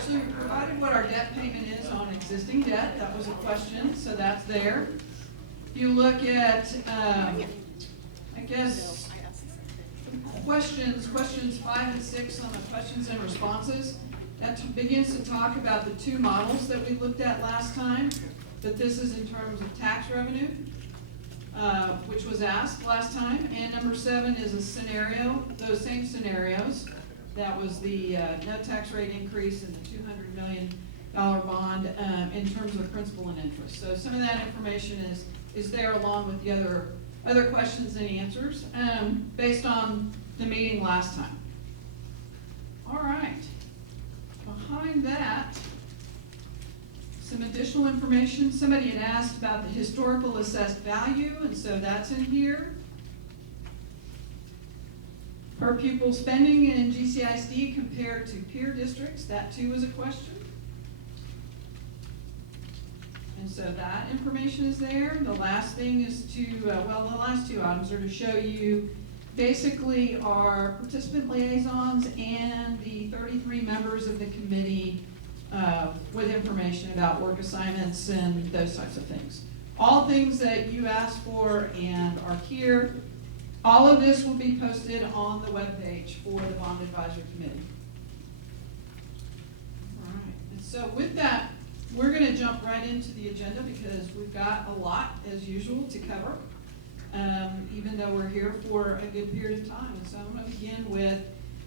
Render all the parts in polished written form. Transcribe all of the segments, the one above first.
actually provided what our debt payment is on existing debt. That was a question, so that's there. If you look at, I guess, questions 5 and 6 on the questions and responses, that begins to talk about the two models that we looked at last time, but this is in terms of tax revenue, which was asked last time. And number 7 is a scenario, those same scenarios. That was the no tax rate increase and the $200 million bond in terms of principal and interest. So some of that information is there along with the other questions and answers based on the meeting last time. All right. Behind that, some additional information. Somebody had asked about the historical assessed value, and so that's in here. Per pupil spending in GCISD compared to peer districts, that too is a question. And so that information is there. The last thing is to, the last two items are to show you basically our participant liaisons and the 33 members of the committee with information about work assignments and those types of things. All things that you asked for and are here. All of this will be posted on the webpage for the Bond Advisory Committee. All right, and so with that, we're going to jump right into the agenda because we've got a lot, as usual, to cover, even though we're here for a good period of time. And so I'm going to begin with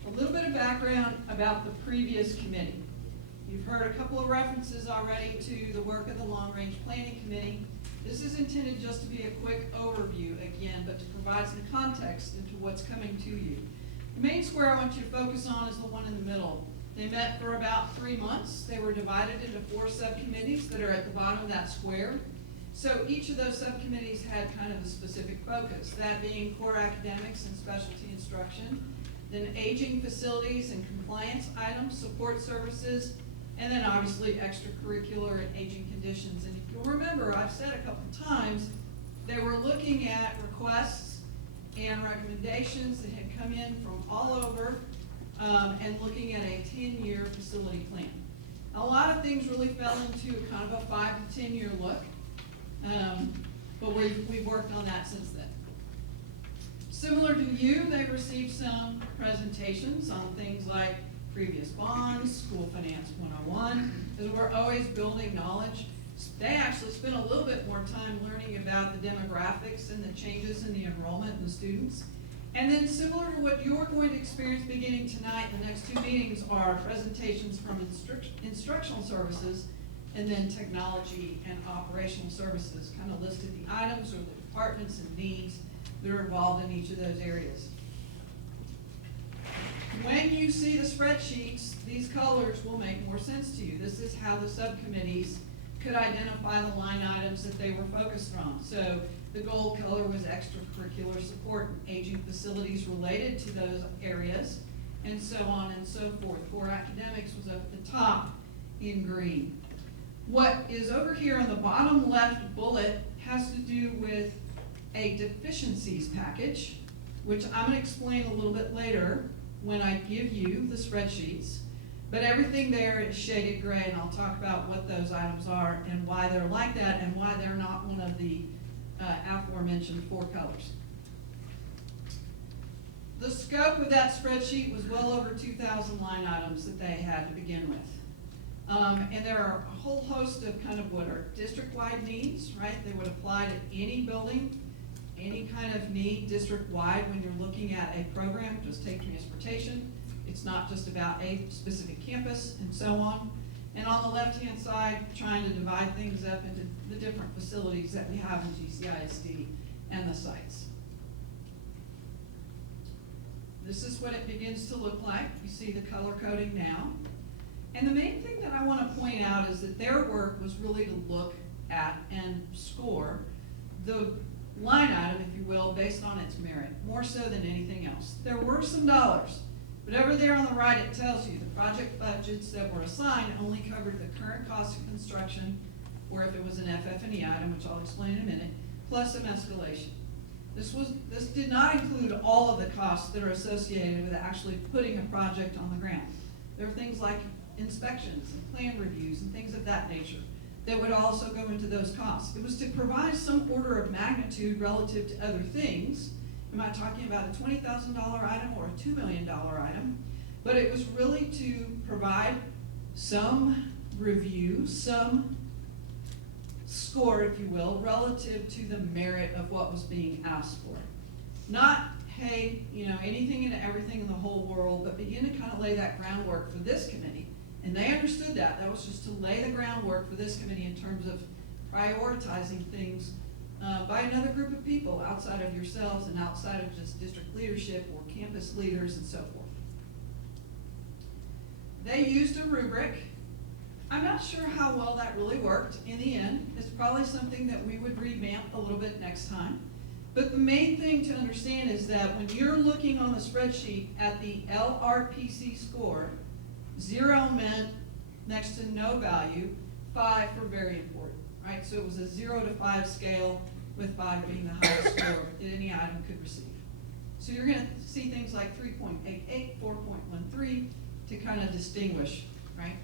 a little bit of background about the previous committee. You've heard a couple of references already to the work of the Long Range Planning Committee. This is intended just to be a quick overview again, but to provide some context into what's coming to you. The main square I want you to focus on is the one in the middle. They met for about 3 months. They were divided into 4 subcommittees that are at the bottom of that square. So each of those subcommittees had kind of a specific focus, that being core academics and specialty instruction, then aging facilities and compliance items, support services, and then obviously extracurricular and aging conditions. And if you'll remember, I've said a couple times, they were looking at requests and recommendations that had come in from all over and looking at a 10-year facility plan. A lot of things really fell into kind of a 5 to 10 year look, but we've worked on that since then. Similar to you, they've received some presentations on things like previous bonds, school finance 101, because we're always building knowledge. They actually spent a little bit more time learning about the demographics and the changes in the enrollment in the students. And then similar to what you're going to experience beginning tonight, the next 2 meetings are presentations from instructional services and then technology and operational services, kind of listed the items or the departments and needs that are involved in each of those areas. When you see the spreadsheets, these colors will make more sense to you. This is how the subcommittees could identify the line items that they were focused on. So the gold color was extracurricular support and aging facilities related to those areas, and so on and so forth. Core academics was up at the top in green. What is over here on the bottom left bullet has to do with a deficiencies package, which I'm going to explain a little bit later when I give you the spreadsheets. But everything there is shaded gray, and I'll talk about what those items are and why they're like that and why they're not one of the aforementioned 4 colors. The scope of that spreadsheet was well over 2,000 line items that they had to begin with. And there are a whole host of kind of what are district-wide needs, right? They would apply to any building, any kind of need district-wide when you're looking at a program. Just take transportation. It's not just about a specific campus and so on. And on the left-hand side, trying to divide things up into the different facilities that we have in GCISD and the sites. This is what it begins to look like. You see the color coding now. And the main thing that I want to point out is that their work was really to look at and score the line item, if you will, based on its merit, more so than anything else. There were some dollars, but over there on the right it tells you the project budgets that were assigned only covered the current cost of construction, or if it was an FF&E item, which I'll explain in a minute, plus some escalation. This did not include all of the costs that are associated with actually putting a project on the ground. There are things like inspections and plan reviews and things of that nature that would also go into those costs. It was to provide some order of magnitude relative to other things. Am I talking about a $20,000 item or a $2 million item? But it was really to provide some review, some score, if you will, relative to the merit of what was being asked for. Not, hey, anything and everything in the whole world, but begin to kind of lay that groundwork for this committee. And they understood that. That was just to lay the groundwork for this committee in terms of prioritizing things by another group of people outside of yourselves and outside of just district leadership or campus leaders and so forth. They used a rubric. I'm not sure how well that really worked in the end. It's probably something that we would revamp a little bit next time. But the main thing to understand is that when you're looking on the spreadsheet at the LRPC score, 0 meant next to no value, 5 for very important, right? So it was a 0 to 5 scale, with 5 being the highest score that any item could receive. So you're going to see things like 3.88, 4.13 to kind of distinguish, right,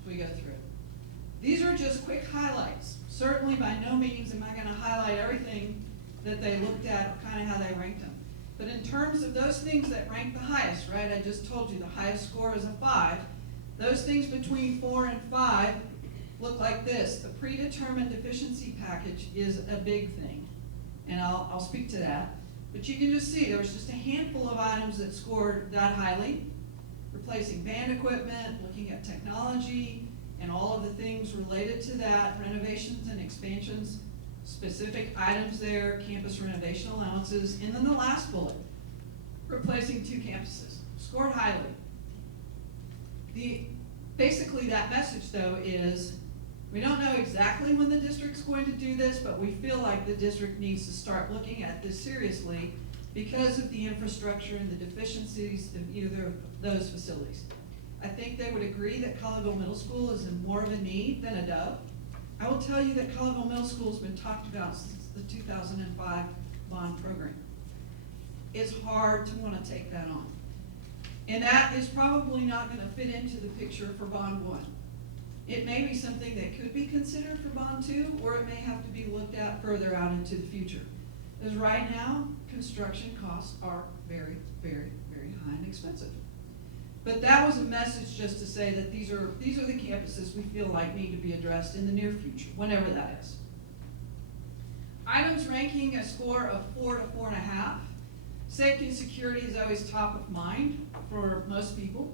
as we go through it. These are just quick highlights. Certainly by no means am I going to highlight everything that they looked at or kind of how they ranked them. But in terms of those things that rank the highest, right, I just told you the highest score is a 5. Those things between 4 and 5 look like this. The predetermined deficiency package is a big thing, and I'll speak to that. But you can just see there was just a handful of items that scored that highly. Replacing band equipment, looking at technology, and all of the things related to that, renovations and expansions, specific items there, campus renovation allowances, and then the last bullet, replacing 2 campuses, scored highly. Basically that message though is, we don't know exactly when the district's going to do this, but we feel like the district needs to start looking at this seriously because of the infrastructure and the deficiencies of either of those facilities. I think they would agree that Colleyville Middle School is in more of a need than a Dove. I will tell you that Colleyville Middle School has been talked about since the 2005 bond program. It's hard to want to take that on. And that is probably not going to fit into the picture for bond 1. It may be something that could be considered for bond 2, or it may have to be looked at further out into the future. Because right now, construction costs are very, very, very high and expensive. But that was a message just to say that these are the campuses we feel like need to be addressed in the near future, whenever that is. Items ranking a score of 4 to 4.5. Safety and security is always top of mind for most people.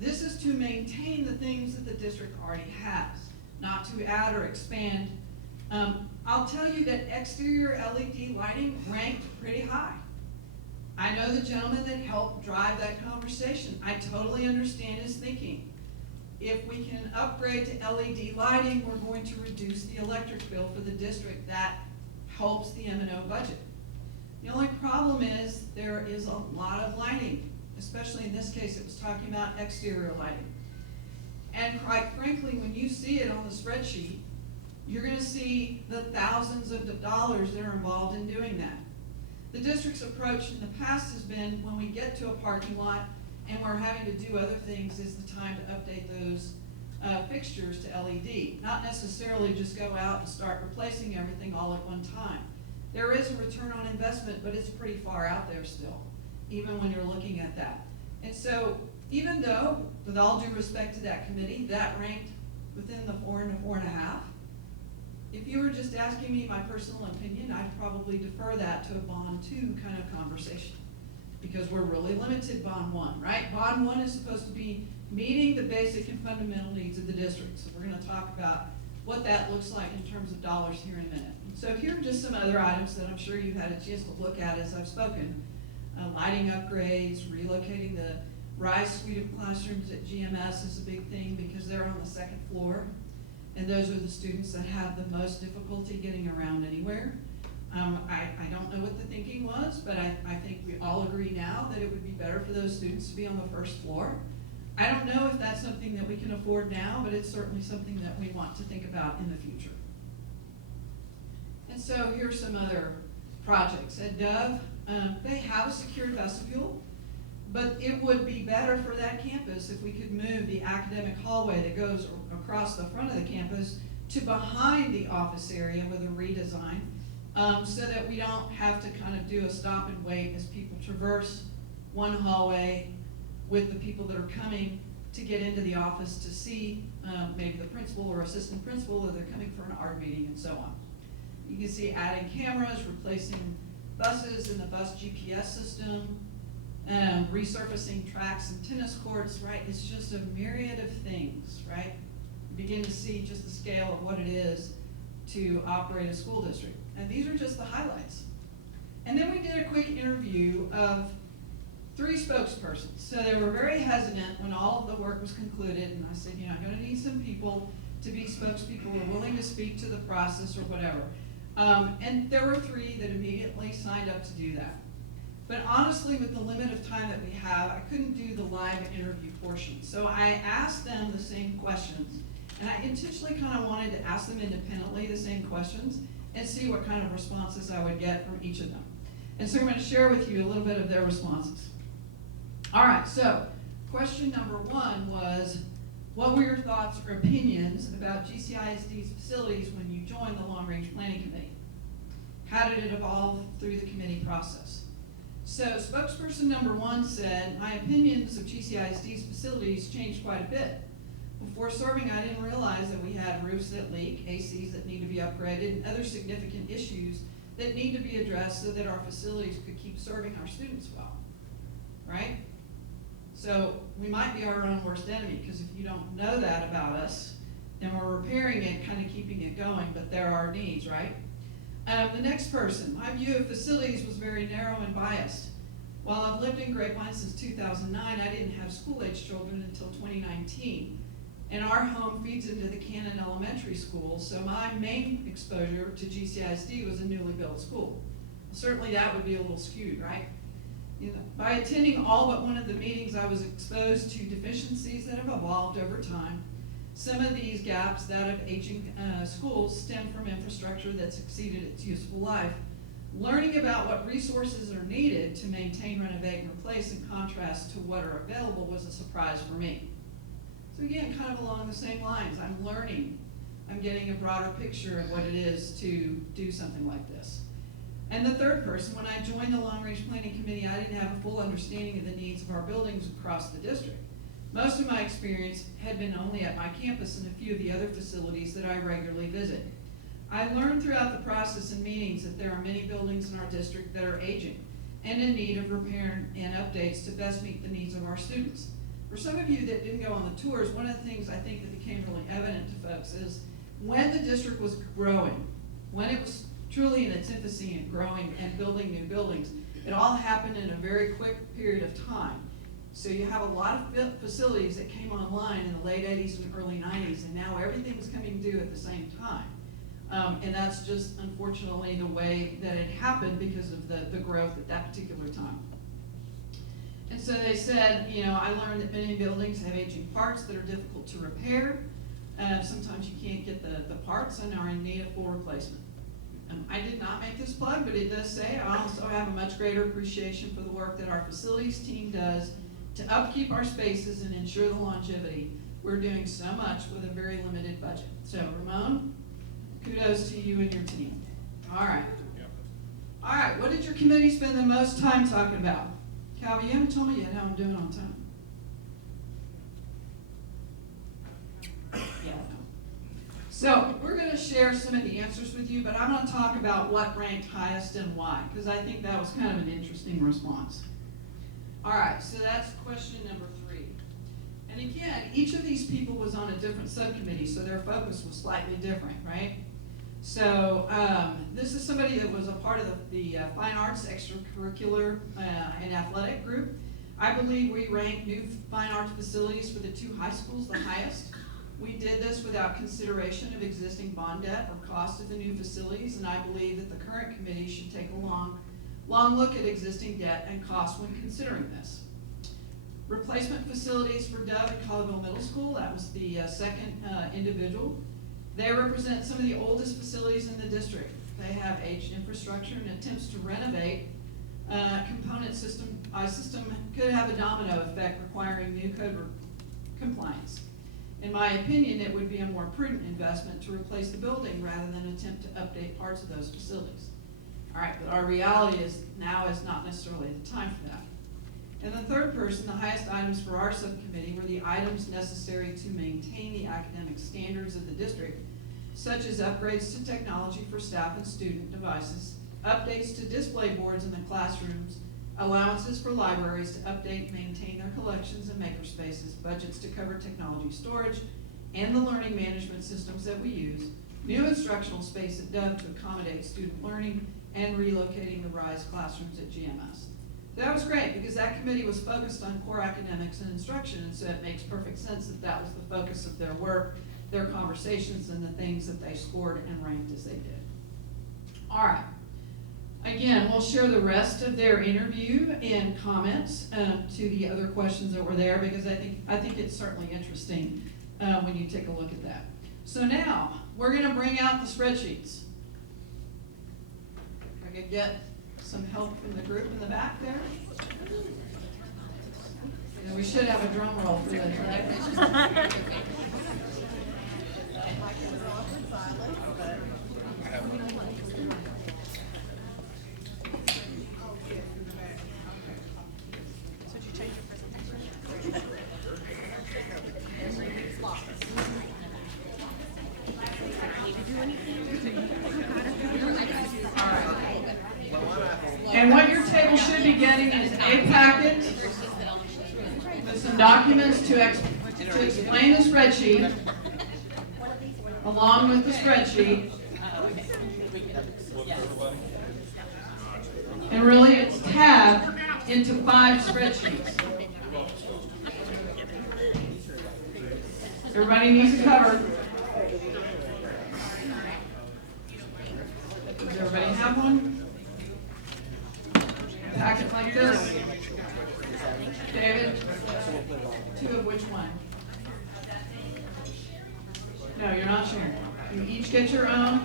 This is to maintain the things that the district already has, not to add or expand. I'll tell you that exterior LED lighting ranked pretty high. I know the gentleman that helped drive that conversation. I totally understand his thinking. If we can upgrade to LED lighting, we're going to reduce the electric bill for the district. That helps the M&O budget. The only problem is there is a lot of lighting, especially in this case it was talking about exterior lighting. And quite frankly, when you see it on the spreadsheet, you're going to see the thousands of dollars that are involved in doing that. The district's approach in the past has been when we get to a parking lot and we're having to do other things is the time to update those fixtures to LED. Not necessarily just go out and start replacing everything all at one time. There is a return on investment, but it's pretty far out there still, even when you're looking at that. And so even though, with all due respect to that committee, that ranked within the 4 and 4.5, if you were just asking me my personal opinion, I'd probably defer that to a bond 2 kind of conversation, because we're really limited bond 1, right? Bond 1 is supposed to be meeting the basic and fundamental needs of the district. So we're going to talk about what that looks like in terms of dollars here in a minute. So here are just some other items that I'm sure you've had a chance to look at as I've spoken. Lighting upgrades, relocating the Rise suite of classrooms at GMS is a big thing because they're on the 2nd floor. And those are the students that have the most difficulty getting around anywhere. I don't know what the thinking was, but I think we all agree now that it would be better for those students to be on the 1st floor. I don't know if that's something that we can afford now, but it's certainly something that we want to think about in the future. And so here's some other projects. At Dove, they have a secured vestibule, But it would be better for that campus if we could move the academic hallway that goes across the front of the campus to behind the office area with a redesign, so that we don't have to kind of do a stop and wait as people traverse one hallway with the people that are coming to get into the office to see maybe the principal or assistant principal, or they're coming for an art meeting and so on. You can see adding cameras, replacing buses in the bus GPS system, resurfacing tracks and tennis courts, right? It's just a myriad of things, right? You begin to see just the scale of what it is to operate a school district. And these are just the highlights. And then we did a quick interview of 3 spokespersons. So they were very hesitant when all of the work was concluded, and I said, you know, I'm gonna need some people to be spokespeople who are willing to speak to the process or whatever. And there were 3 that immediately signed up to do that. But honestly, with the limit of time that we have, I couldn't do the live interview portion. So I asked them the same questions. And I intentionally kind of wanted to ask them independently the same questions and see what kind of responses I would get from each of them. And so I'm going to share with you a little bit of their responses. All right, so question number 1 was, what were your thoughts or opinions about GCISD's facilities when you joined the Long Range Planning Committee? How did it evolve through the committee process? So spokesperson number 1 said, my opinions of GCISD's facilities changed quite a bit. Before serving, I didn't realize that we had roofs that leak, ACs that need to be upgraded, and other significant issues that need to be addressed so that our facilities could keep serving our students well, right? So we might be our own worst enemy, because if you don't know that about us, then we're repairing it, kind of keeping it going, but there are needs, right? The next person, my view of facilities was very narrow and biased. While I've lived in Grapevine since 2009, I didn't have school-age children until 2019. And our home feeds into the Cannon Elementary School, so my main exposure to GCISD was a newly built school. Certainly that would be a little skewed, right? You know, by attending all but one of the meetings, I was exposed to deficiencies that have evolved over time. Some of these gaps, that of aging schools, stem from infrastructure that's exceeded its useful life. Learning about what resources are needed to maintain, renovate, and replace in contrast to what are available was a surprise for me. So again, kind of along the same lines, I'm learning. I'm getting a broader picture of what it is to do something like this. And the third person, when I joined the Long Range Planning Committee, I didn't have a full understanding of the needs of our buildings across the district. Most of my experience had been only at my campus and a few of the other facilities that I regularly visit. I learned throughout the process and meetings that there are many buildings in our district that are aging and in need of repair and updates to best meet the needs of our students. For some of you that didn't go on the tours, one of the things I think that became really evident to folks is when the district was growing, when it was truly in its infancy and growing and building new buildings, it all happened in a very quick period of time. So you have a lot of facilities that came online in the late 80s and early 90s, and now everything was coming due at the same time. And that's just unfortunately the way that it happened because of the growth at that particular time. And so they said, you know, I learned that many buildings have aging parts that are difficult to repair. Sometimes you can't get the parts and are in need of full replacement. I did not make this plug, but it does say I also have a much greater appreciation for the work that our facilities team does to upkeep our spaces and ensure the longevity. We're doing so much with a very limited budget. So Ramon, kudos to you and your team. All right. Yep. All right, what did your committee spend the most time talking about? Calvin, you haven't told me yet how I'm doing on time. Yeah, no. So we're going to share some of the answers with you, but I'm going to talk about what ranked highest and why, because I think that was kind of an interesting response. All right, so that's question number 3. And again, each of these people was on a different subcommittee, so their focus was slightly different, right? So this is somebody that was a part of the Fine Arts Extracurricular and Athletic Group. I believe we ranked new fine arts facilities for the 2 high schools the highest. We did this without consideration of existing bond debt or cost of the new facilities, and I believe that the current committee should take a long look at existing debt and costs when considering this. Replacement facilities for Dove and Colleyville Middle School, that was the second individual. They represent some of the oldest facilities in the district. They have aged infrastructure and attempts to renovate component system iSystem could have a domino effect requiring new code compliance. In my opinion, it would be a more prudent investment to replace the building rather than attempt to update parts of those facilities. All right, but our reality is now is not necessarily the time for that. And the third person, the highest items for our subcommittee were the items necessary to maintain the academic standards of the district, such as upgrades to technology for staff and student devices, updates to display boards in the classrooms, allowances for libraries to update and maintain their collections and makerspaces, budgets to cover technology storage, and the learning management systems that we use, new instructional space at Dove to accommodate student learning, and relocating the RISE classrooms at GMS. That was great because that committee was focused on core academics and instruction, and so it makes perfect sense that that was the focus of their work, their conversations, and the things that they scored and ranked as they did. All right. Again, we'll share the rest of their interview and comments to the other questions that were there because I think it's certainly interesting when you take a look at that. So now, we're going to bring out the spreadsheets. If I could get some help from the group in the back there. You know, we should have a drum roll for this, right? And what your table should be getting is a packet with some documents to explain the spreadsheet, along with the spreadsheet. And really it's tabbed into 5 spreadsheets. Everybody needs a cover. Does everybody have one? Packet like this. David, 2 of which one? No, you're not sharing. You each get your own.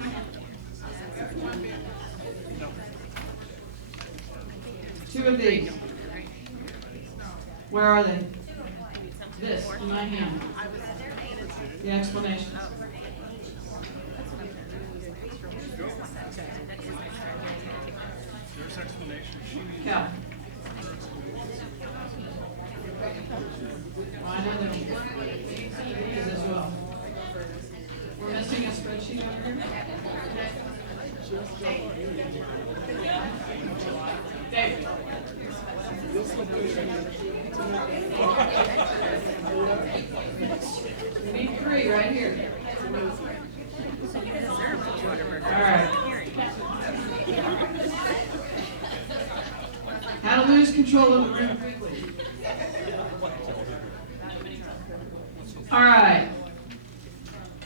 Two of these. Where are they? This, in my hand. The explanations. Cal. I know that these as well. We're missing a spreadsheet over here. Dave. We need 3 right here. All right. How to lose control of the room quickly. All right.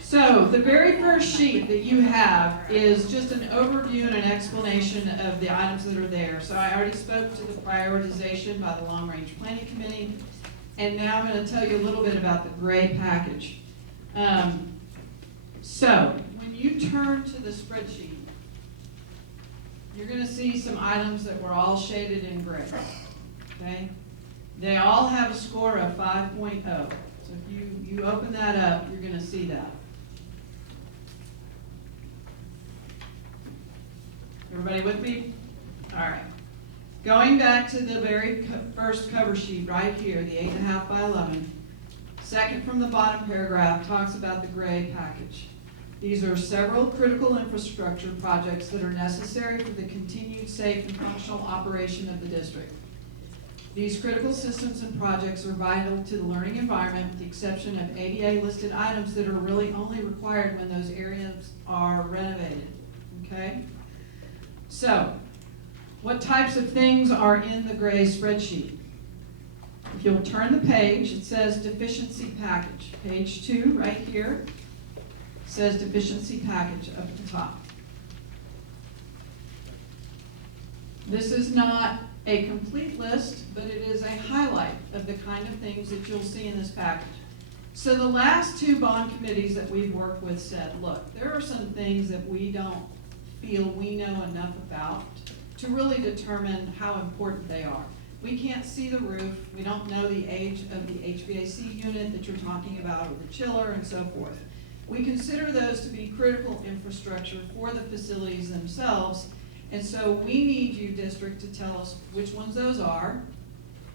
So the very first sheet that you have is just an overview and an explanation of the items that are there. So I already spoke to the prioritization by the Long Range Planning Committee, and now I'm going to tell you a little bit about the gray package. So when you turn to the spreadsheet, you're going to see some items that were all shaded in gray. Okay? They all have a score of 5.0. So if you open that up, you're going to see that. Everybody with me? All right. Going back to the very first cover sheet right here, the 8.5 by 11, second from the bottom paragraph talks about the gray package. These are several critical infrastructure projects that are necessary for the continued safe and functional operation of the district. These critical systems and projects are vital to the learning environment with the exception of ADA listed items that are really only required when those areas are renovated. Okay? So, what types of things are in the gray spreadsheet? If you'll turn the page, it says deficiency package. Page 2 right here says deficiency package up at the top. This is not a complete list, but it is a highlight of the kind of things that you'll see in this package. So the last 2 bond committees that we've worked with said, look, there are some things that we don't feel we know enough about to really determine how important they are. We can't see the roof, we don't know the age of the HVAC unit that you're talking about, or the chiller and so forth. We consider those to be critical infrastructure for the facilities themselves, and so we need you, district, to tell us which ones those are,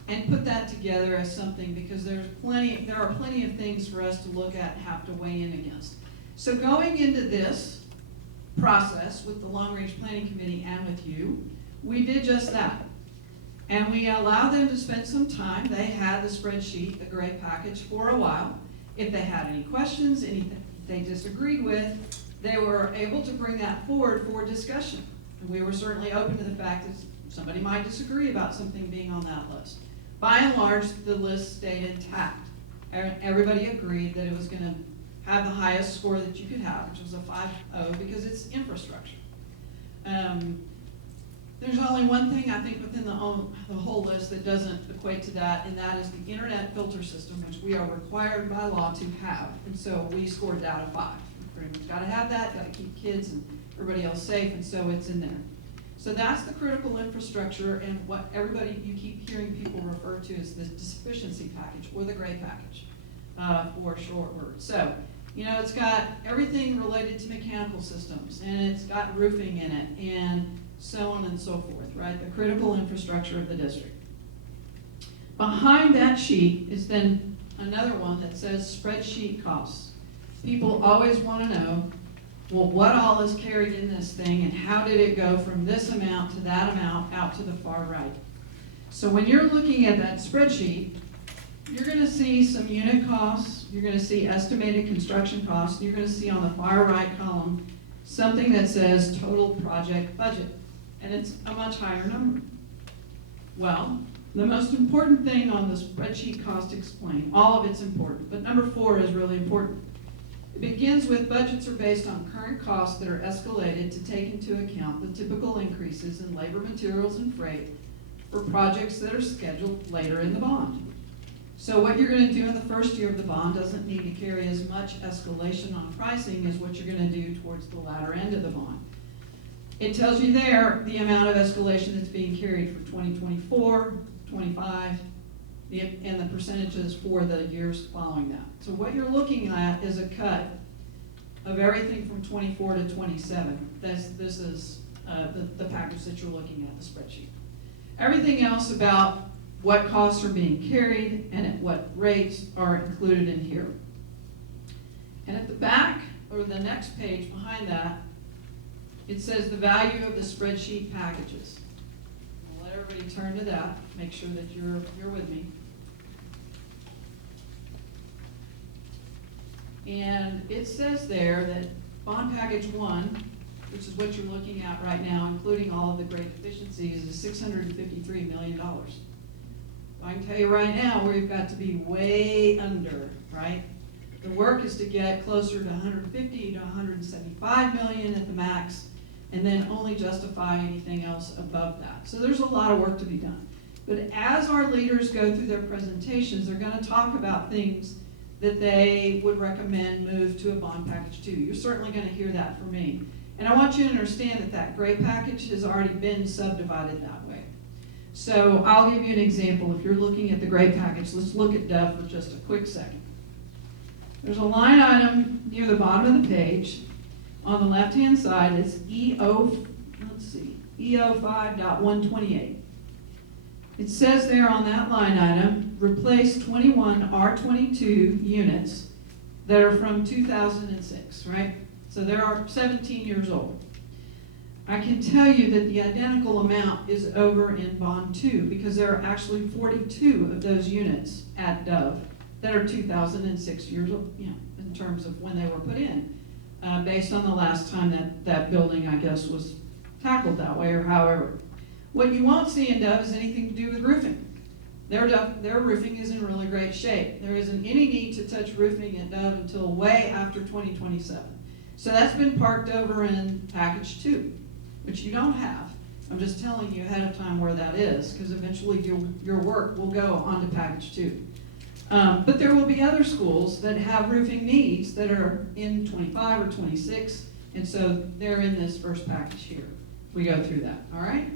and put that together as something, because there are plenty of things for us to look at and have to weigh in against. So going into this process with the Long Range Planning Committee and with you, we did just that. And we allowed them to spend some time. They had the spreadsheet, the gray package, for a while. If they had any questions, anything they disagreed with, they were able to bring that forward for discussion. And we were certainly open to the fact that somebody might disagree about something being on that list. By and large, the list stayed intact. Everybody agreed that it was going to have the highest score that you could have, which was a 5.0, because it's infrastructure. There's only one thing, I think, within the whole list that doesn't equate to that, and that is the internet filter system, which we are required by law to have. And so we scored that a 5. We pretty much got to have that, got to keep kids and everybody else safe, and so it's in there. So that's the critical infrastructure, and what everybody, you keep hearing people refer to as the deficiency package, or the gray package, for short word. So, you know, it's got everything related to mechanical systems, and it's got roofing in it, and so on and so forth, right? The critical infrastructure of the district. Behind that sheet is then another one that says spreadsheet costs. People always want to know, well, what all is carried in this thing, and how did it go from this amount to that amount out to the far right? So when you're looking at that spreadsheet, you're going to see some unit costs, you're going to see estimated construction costs, you're going to see on the far right column something that says total project budget. And it's a much higher number. Well, the most important thing on the spreadsheet cost explain, all of it's important, but number 4 is really important. It begins with budgets are based on current costs that are escalated to take into account the typical increases in labor, materials, and freight for projects that are scheduled later in the bond. So what you're going to do in the first year of the bond doesn't need to carry as much escalation on pricing as what you're going to do towards the latter end of the bond. It tells you there the amount of escalation that's being carried for 2024, 25, and the percentages for the years following that. So what you're looking at is a cut of everything from 24 to 27. This is the package that you're looking at, the spreadsheet. Everything else about what costs are being carried and at what rates are included in here. And at the back, or the next page behind that, it says the value of the spreadsheet packages. I'll let everybody turn to that, make sure that you're with me. And it says there that bond package 1, which is what you're looking at right now, including all of the great deficiencies, is $653 million. Well, I can tell you right now, we've got to be way under, right? The work is to get closer to 150 to 175 million at the max, and then only justify anything else above that. So there's a lot of work to be done. But as our leaders go through their presentations, they're going to talk about things that they would recommend move to a bond package 2. You're certainly going to hear that from me. And I want you to understand that that gray package has already been subdivided that way. So I'll give you an example. If you're looking at the gray package, let's look at Dove for just a quick second. There's a line item near the bottom of the page. On the left-hand side, it's EO5.128. It says there on that line item, replace 21 R22 units that are from 2006, right? So they are 17 years old. I can tell you that the identical amount is over in Bond 2 because there are actually 42 of those units at Dove that are 2006 years old, you know, in terms of when they were put in, based on the last time that building, I guess, was tackled that way or however. What you won't see in Dove is anything to do with roofing. Their roofing is in really great shape. There isn't any need to touch roofing at Dove until way after 2027. So that's been parked over in package 2, which you don't have. I'm just telling you ahead of time where that is, because eventually your work will go onto package 2. But there will be other schools that have roofing needs that are in 25 or 26, and so they're in this first package here. We go through that, all right?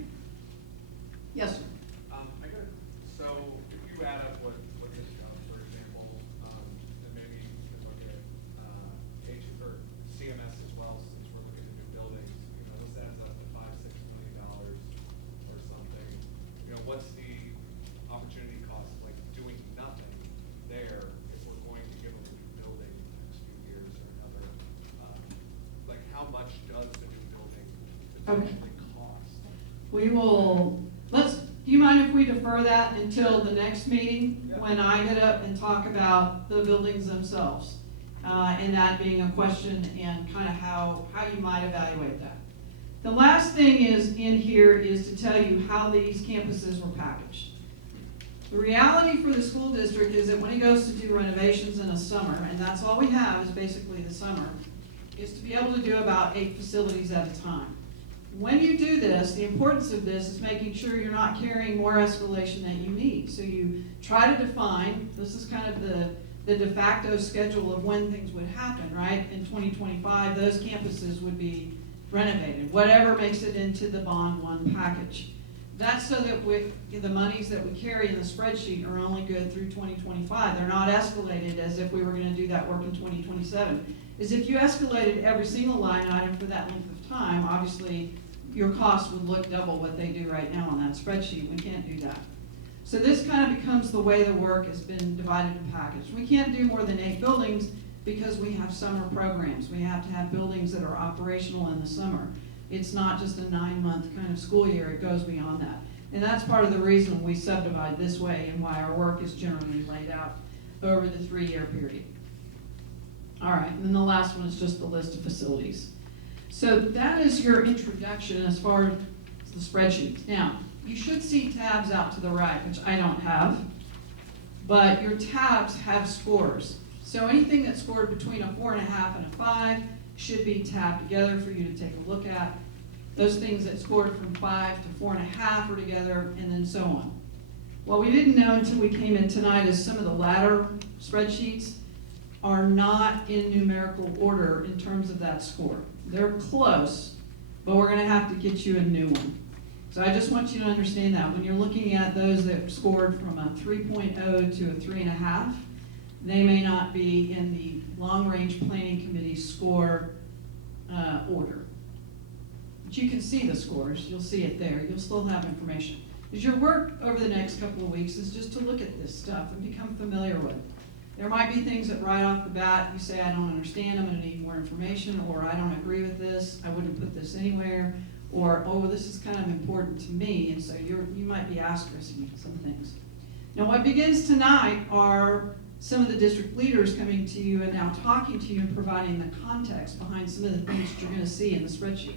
Yes, sir. I got a Okay. We will, do you mind if we defer that until the next meeting? Yeah. When I get up and talk about the buildings themselves? And that being a question and kind of how you might evaluate that. The last thing is in here is to tell you how these campuses were packaged. The reality for the school district is that when it goes to do renovations in the summer, and that's all we have is basically the summer, is to be able to do about 8 facilities at a time. When you do this, the importance of this is making sure you're not carrying more escalation than you need. So you try to define, this is kind of the de facto schedule of when things would happen, right? In 2025, those campuses would be renovated, whatever makes it into the bond one package. That's so that the monies that we carry in the spreadsheet are only good through 2025. They're not escalated as if we were going to do that work in 2027. Is if you escalated every single line item for that length of time, obviously your costs would look double what they do right now on that spreadsheet. We can't do that. So this kind of becomes the way the work has been divided and packaged. We can't do more than 8 buildings because we have summer programs. We have to have buildings that are operational in the summer. It's not just a 9-month kind of school year, it goes beyond that. And that's part of the reason we subdivide this way and why our work is generally laid out over the 3-year period. All right, and then the last one is just the list of facilities. So that is your introduction as far as the spreadsheet. Now, you should see tabs out to the right, which I don't have, but your tabs have scores. So anything that's scored between a 4.5 and a 5 should be tabbed together for you to take a look at. Those things that scored from 5 to 4.5 are together, and then so on. What we didn't know until we came in tonight is some of the latter spreadsheets are not in numerical order in terms of that score. They're close, but we're going to have to get you a new one. So I just want you to understand that. When you're looking at those that scored from a 3.0 to a 3.5, they may not be in the long-range planning committee score order. But you can see the scores. You'll see it there. You'll still have information. Because your work over the next couple of weeks is just to look at this stuff and become familiar with it. There might be things that right off the bat you say, I don't understand, I'm going to need more information, or I don't agree with this, I wouldn't put this anywhere, or, oh, this is kind of important to me, and so you might be asterisking some things. Now, what begins tonight are some of the district leaders coming to you and now talking to you and providing the context behind some of the things that you're going to see in the spreadsheet.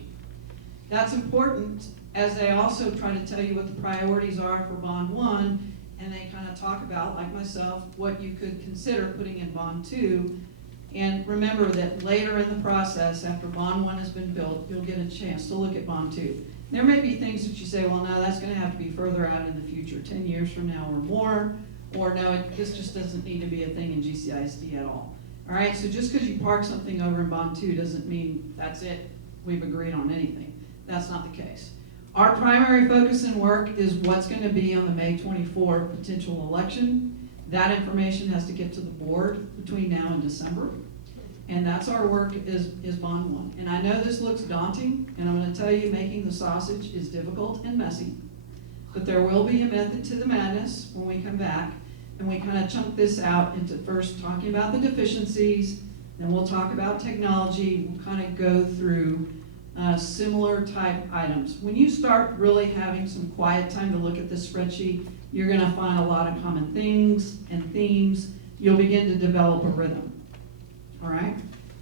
That's important as they also try to tell you what the priorities are for Bond 1, and they kind of talk about, like myself, what you could consider putting in Bond 2. And remember that later in the process, after Bond 1 has been built, you'll get a chance to look at Bond 2. There may be things that you say, well, no, that's going to have to be further out in the future, 10 years from now or more, or no, this just doesn't need to be a thing in GCISD at all. All right, so just because you park something over in Bond 2 doesn't mean that's it, we've agreed on anything. That's not the case. Our primary focus and work is what's going to be on the May 24 potential election. That information has to get to the board between now and December. And that's our work is Bond 1. And I know this looks daunting, and I'm going to tell you making the sausage is difficult and messy. But there will be a method to the madness when we come back. And we kind of chunk this out into first talking about the deficiencies, then we'll talk about technology, we'll kind of go through similar type items. When you start really having some quiet time to look at this spreadsheet, you're going to find a lot of common things and themes. You'll begin to develop a rhythm. All right?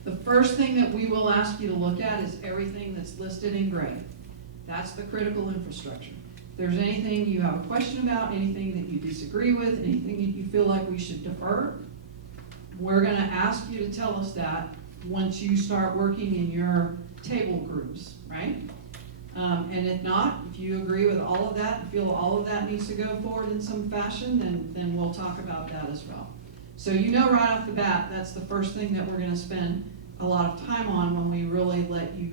The first thing that we will ask you to look at is everything that's listed in gray. That's the critical infrastructure. If there's anything you have a question about, anything that you disagree with, anything that you feel like we should defer, we're going to ask you to tell us that once you start working in your table groups, right? And if not, if you agree with all of that and feel all of that needs to go forward in some fashion, then we'll talk about that as well. So you know right off the bat, that's the first thing that we're going to spend a lot of time on when we really let you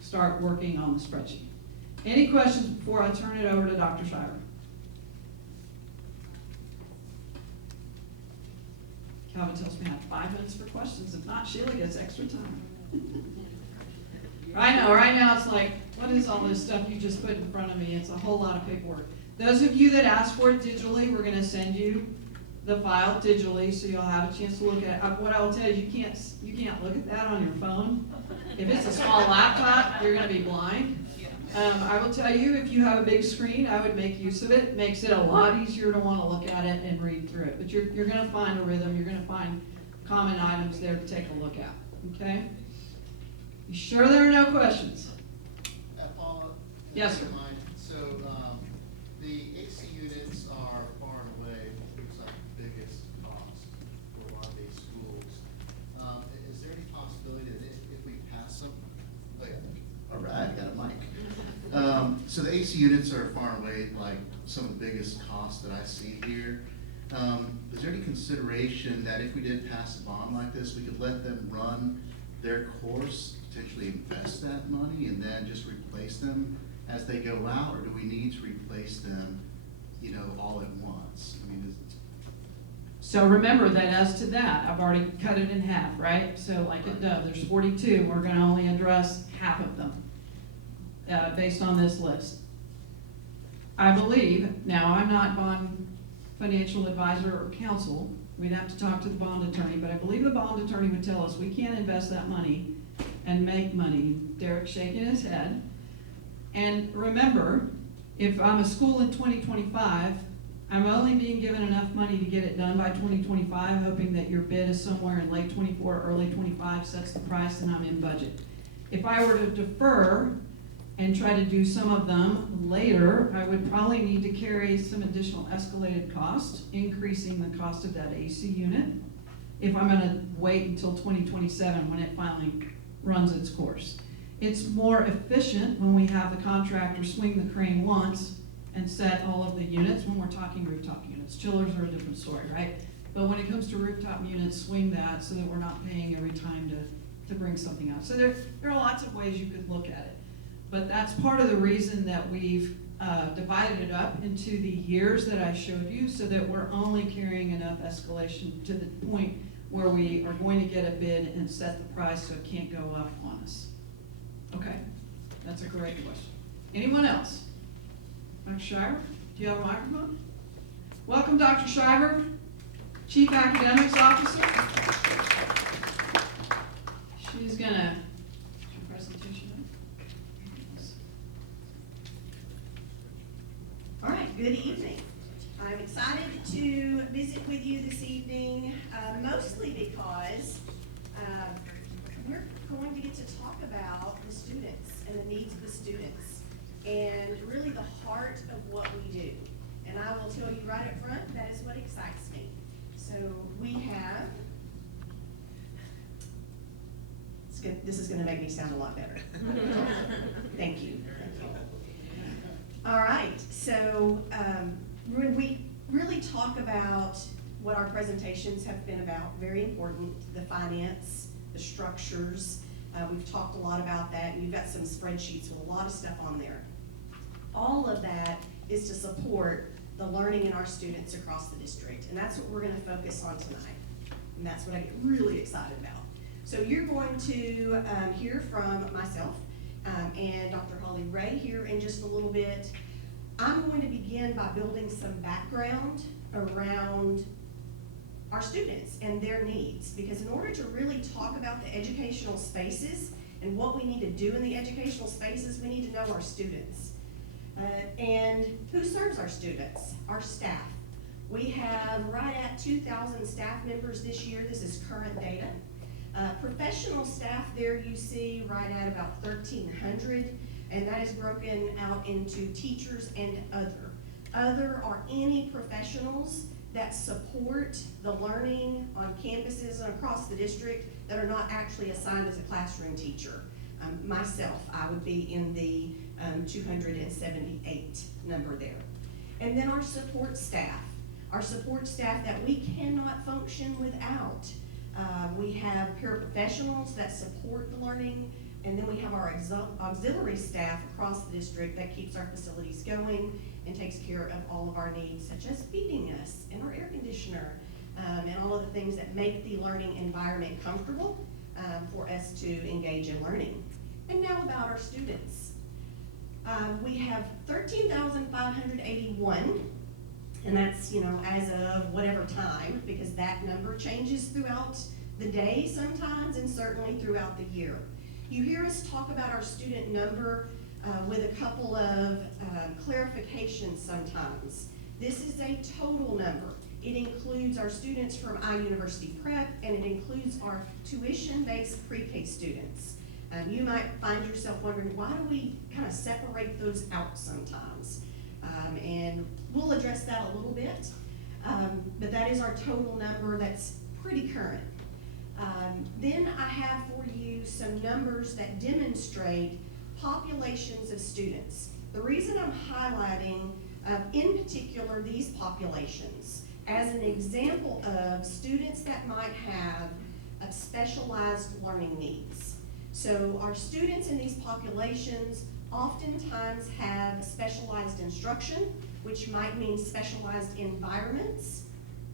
start working on the spreadsheet. Any questions before I turn it over to Dr. Shiver? Calvin tells me I have 5 minutes for questions. If not, Sheila gets extra time. I know, right now it's like, what is all this stuff you just put in front of me? It's a whole lot of paperwork. Those of you that asked for it digitally, we're going to send you the file digitally, so you'll have a chance to look at it. What I will tell you, you can't look at that on your phone. If it's a small laptop, you're gonna be blind. I will tell you, if you have a big screen, I would make use of it. It makes it a lot easier to want to look at it and read through it. But you're gonna find a rhythm, you're gonna find common items there to take a look at, okay? You sure there are no questions? Paula? Yes, sir. So, the AC units are far and away, looks like the biggest cost for a lot of these schools. Is there any possibility that if we pass them, oh yeah, all right, I got a mic. So the AC units are far and away like some of the biggest costs that I see here. Is there any consideration that if we did pass a bond like this, we could let them run their course, potentially invest that money and then just replace them as they go out, or do we need to replace them, all at once? I mean, So remember that as to that, I've already cut it in half, right? So like at Dove, there's 42, we're gonna only address half of them, based on this list. I believe, now I'm not bond financial advisor or counsel, we'd have to talk to the bond attorney, but I believe the bond attorney would tell us we can't invest that money and make money. Derek's shaking his head. And remember, if I'm a school in 2025, I'm only being given enough money to get it done by 2025, hoping that your bid is somewhere in late 24, early 25, sets the price, and I'm in budget. If I were to defer and try to do some of them later, I would probably need to carry some additional escalated cost, increasing the cost of that AC unit, if I'm gonna wait until 2027 when it finally runs its course. It's more efficient when we have the contractor swing the crane once and set all of the units, when we're talking rooftop units. Chillers are a different story, right? But when it comes to rooftop units, swing that so that we're not paying every time to bring something out. So there are lots of ways you could look at it. But that's part of the reason that we've divided it up into the years that I showed you, so that we're only carrying enough escalation to the point where we are going to get a bid and set the price so it can't go up on us. Okay, that's a great question. Anyone else? Dr. Shiver, do you have a microphone? Welcome, Dr. Shiver, Chief Academics Officer. She's gonna do your presentation. All right, good evening. I'm excited to visit with you this evening, mostly because we're going to get to talk about the students and the needs of the students, and really the heart of what we do. And I will tell you right up front, that is what excites me. So we have, this is gonna make me sound a lot better. Thank you. All right, so when we really talk about what our presentations have been about, very important, the finance, the structures, we've talked a lot about that, and you've got some spreadsheets with a lot of stuff on there. All of that is to support the learning in our students across the district, and that's what we're gonna focus on tonight, and that's what I get really excited about. So you're going to hear from myself and Dr. Holly Ray here in just a little bit. I'm going to begin by building some background around our students and their needs, because in order to really talk about the educational spaces and what we need to do in the educational spaces, we need to know our students. And who serves our students? Our staff. We have right at 2,000 staff members this year. This is current data. Professional staff there you see right at about 1,300, and that is broken out into teachers and other. Other are any professionals that support the learning on campuses and across the district that are not actually assigned as a classroom teacher. Myself, I would be in the 278 number there. And then our support staff that we cannot function without. We have paraprofessionals that support the learning, and then we have our auxiliary staff across the district that keeps our facilities going and takes care of all of our needs, such as feeding us and our air conditioner, and all of the things that make the learning environment comfortable for us to engage in learning. And now about our students. We have 13,581 And that's, as of whatever time, because that number changes throughout the day sometimes and certainly throughout the year. You hear us talk about our student number with a couple of clarifications sometimes. This is a total number. It includes our students from iUniversity Prep, and it includes our tuition-based pre-K students. You might find yourself wondering, why do we kind of separate those out sometimes? And we'll address that a little bit, but that is our total number that's pretty current. Then I have for you some numbers that demonstrate populations of students. The reason I'm highlighting in particular these populations as an example of students that might have specialized learning needs. So our students in these populations oftentimes have specialized instruction, which might mean specialized environments,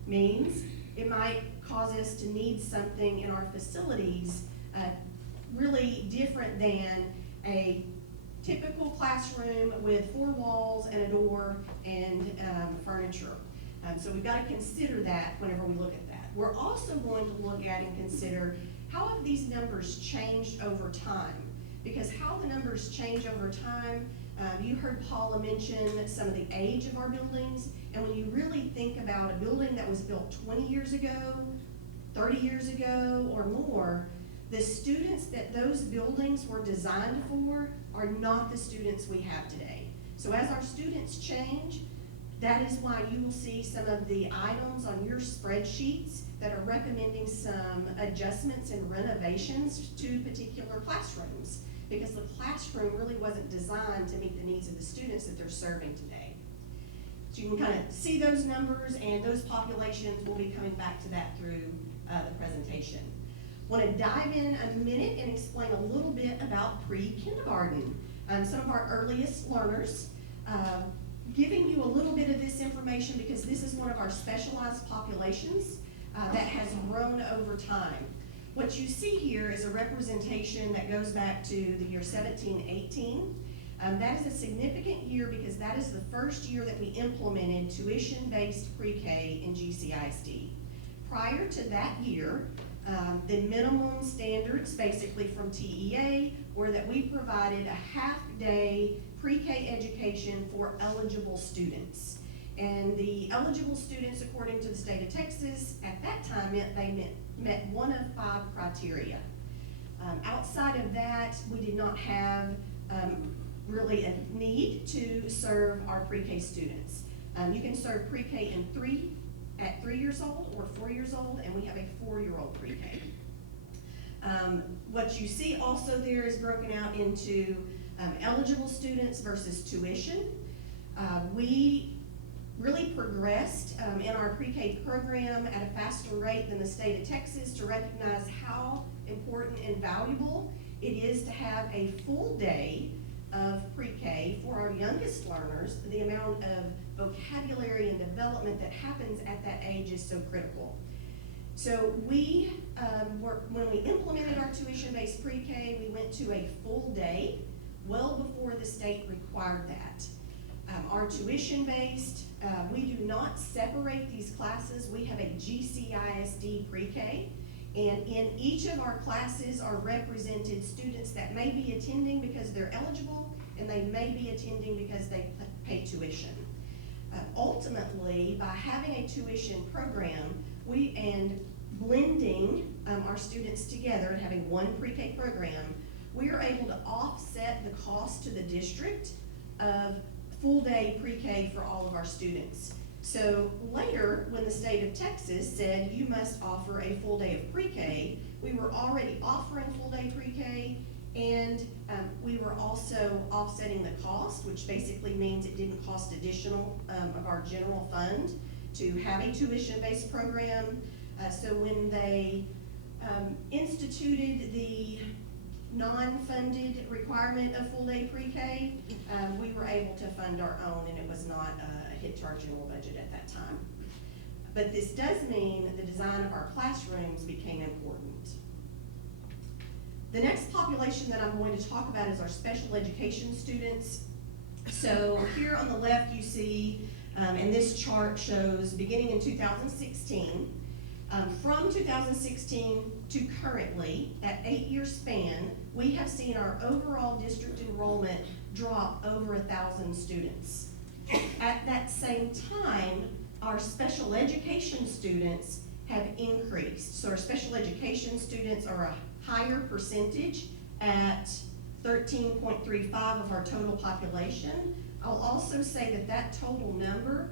means it might cause us to need something in our facilities really different than a typical classroom with 4 walls and a door and furniture. So we've got to consider that whenever we look at that. We're also going to look at and consider how have these numbers changed over time? Because how the numbers change over time, you heard Paula mention some of the age of our buildings, and when you really think about a building that was built 20 years ago, 30 years ago, or more, the students that those buildings were designed for are not the students we have today. So as our students change, that is why you will see some of the items on your spreadsheets that are recommending some adjustments and renovations to particular classrooms, because the classroom really wasn't designed to meet the needs of the students that they're serving today. So you can kind of see those numbers and those populations. We'll be coming back to that through the presentation. Want to dive in a minute and explain a little bit about pre-kindergarten. Some of our earliest learners, giving you a little bit of this information because this is one of our specialized populations that has grown over time. What you see here is a representation that goes back to the year 1718. That is a significant year because that is the first year that we implemented tuition-based pre-K in GCISD. Prior to that year, the minimum standards basically from TEA were that we provided a half-day pre-K education for eligible students. And the eligible students, according to the state of Texas, at that time meant they met one of 5 criteria. Outside of that, we did not have really a need to serve our pre-K students. You can serve pre-K at 3 years old or 4 years old, and we have a 4-year-old pre-K. What you see also there is broken out into eligible students versus tuition. We really progressed in our pre-K program at a faster rate than the state of Texas to recognize how important and valuable it is to have a full day of pre-K for our youngest learners. The amount of vocabulary and development that happens at that age is so critical. So we, when we implemented our tuition-based pre-K, we went to a full day well before the state required that. Our tuition-based, we do not separate these classes. We have a GCISD pre-K, and in each of our classes are represented students that may be attending because they're eligible, and they may be attending because they pay tuition. Ultimately, by having a tuition program, and blending our students together and having one pre-K program, we are able to offset the cost to the district of full-day pre-K for all of our students. So later, when the state of Texas said you must offer a full day of pre-K, we were already offering full-day pre-K, and we were also offsetting the cost, which basically means it didn't cost additional of our general fund to have a tuition-based program. So when they instituted the non-funded requirement of full-day pre-K, we were able to fund our own, and it was not a hit to our general budget at that time. But this does mean that the design of our classrooms became important. The next population that I'm going to talk about is our special education students. So here on the left you see And this chart shows beginning in 2016, from 2016 to currently, that 8-year span, we have seen our overall district enrollment drop over 1,000 students. At that same time, our special education students have increased. So our special education students are a higher percentage at 13.35 of our total population. I'll also say that that total number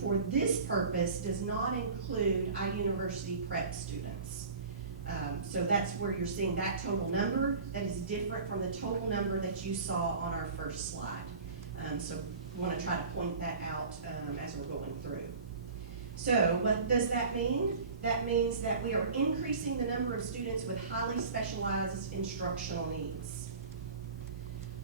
for this purpose does not include iUniversity prep students. So that's where you're seeing that total number that is different from the total number that you saw on our first slide. So I want to try to point that out as we're going through. So what does that mean? That means that we are increasing the number of students with highly specialized instructional needs.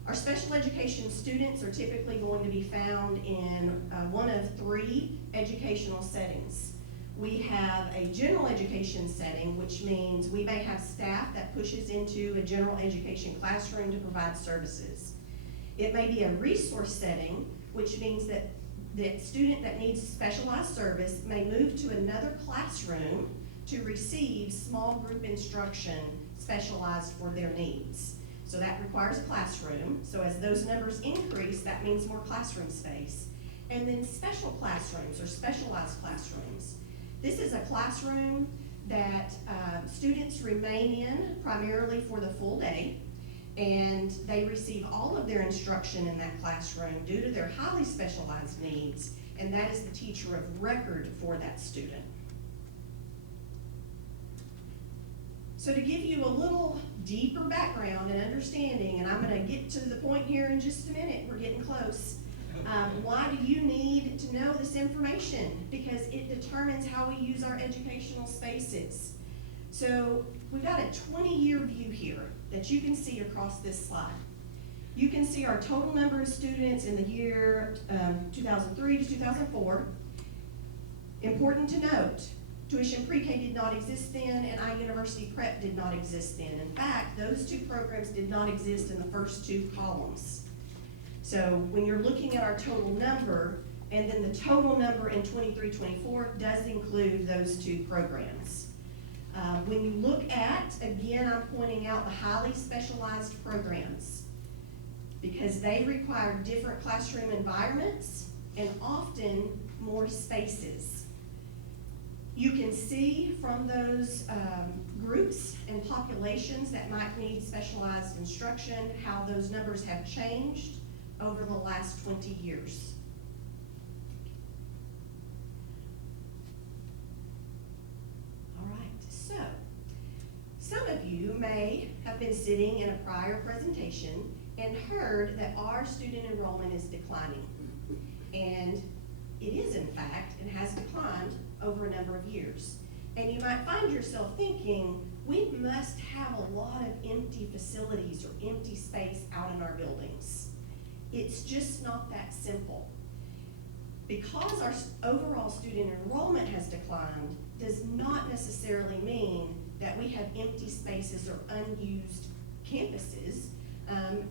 Our special education students are typically going to be found in one of 3 educational settings. We have a general education setting, which means we may have staff that pushes into a general education classroom to provide services. It may be a resource setting, which means that the student that needs specialized service may move to another classroom to receive small group instruction specialized for their needs. So that requires a classroom. So as those numbers increase, that means more classroom space. And then special classrooms or specialized classrooms. This is a classroom that students remain in primarily for the full day, and they receive all of their instruction in that classroom due to their highly specialized needs, and that is the teacher of record for that student. So to give you a little deeper background and understanding, and I'm going to get to the point here in just a minute, we're getting close. Why do you need to know this information? Because it determines how we use our educational spaces. So we've got a 20-year view here that you can see across this slide. You can see our total number of students in the year 2003 to 2004. Important to note, tuition pre-K did not exist then, and iUniversity Prep did not exist then. In fact, those 2 programs did not exist in the first 2 columns. So when you're looking at our total number, and then the total number in 23-24 does include those 2 programs. When you look at, again, I'm pointing out the highly specialized programs because they require different classroom environments and often more spaces. You can see from those groups and populations that might need specialized instruction how those numbers have changed over the last 20 years. All right, so some of you may have been sitting in a prior presentation and heard that our student enrollment is declining. And it is, in fact, and has declined over a number of years. And you might find yourself thinking, we must have a lot of empty facilities or empty space out in our buildings. It's just not that simple. Because our overall student enrollment has declined does not necessarily mean that we have empty spaces or unused campuses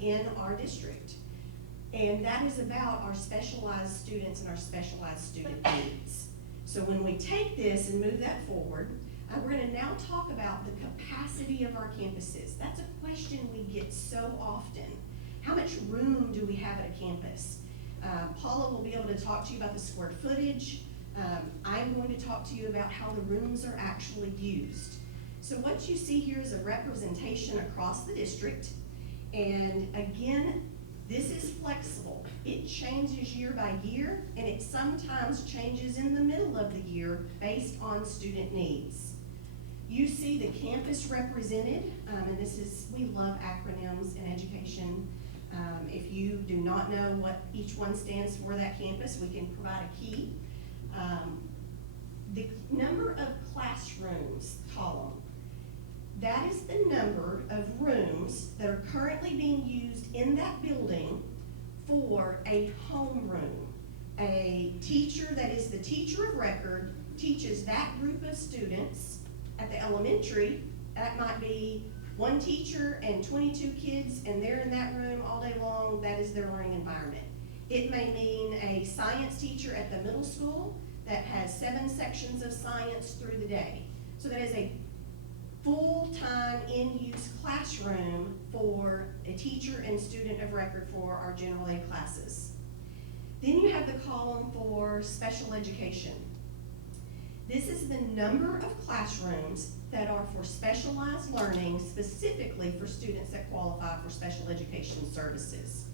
in our district. And that is about our specialized students and our specialized student needs. So when we take this and move that forward, we're going to now talk about the capacity of our campuses. That's a question we get so often. How much room do we have at a campus? Paula will be able to talk to you about the square footage. I'm going to talk to you about how the rooms are actually used. So what you see here is a representation across the district. And again, this is flexible. It changes year by year, and it sometimes changes in the middle of the year based on student needs. You see the campus represented, and this is, we love acronyms in education. If you do not know what each one stands for, that campus, we can provide a key. The number of classrooms column, that is the number of rooms that are currently being used in that building for a homeroom. A teacher that is the teacher of record teaches that group of students. At the elementary, that might be one teacher and 22 kids, and they're in that room all day long. That is their learning environment. It may mean a science teacher at the middle school that has 7 sections of science through the day. So that is a full-time in-use classroom for a teacher and student of record for our general ed classes. Then you have the column for special education. This is the number of classrooms that are for specialized learning, specifically for students that qualify for special education services.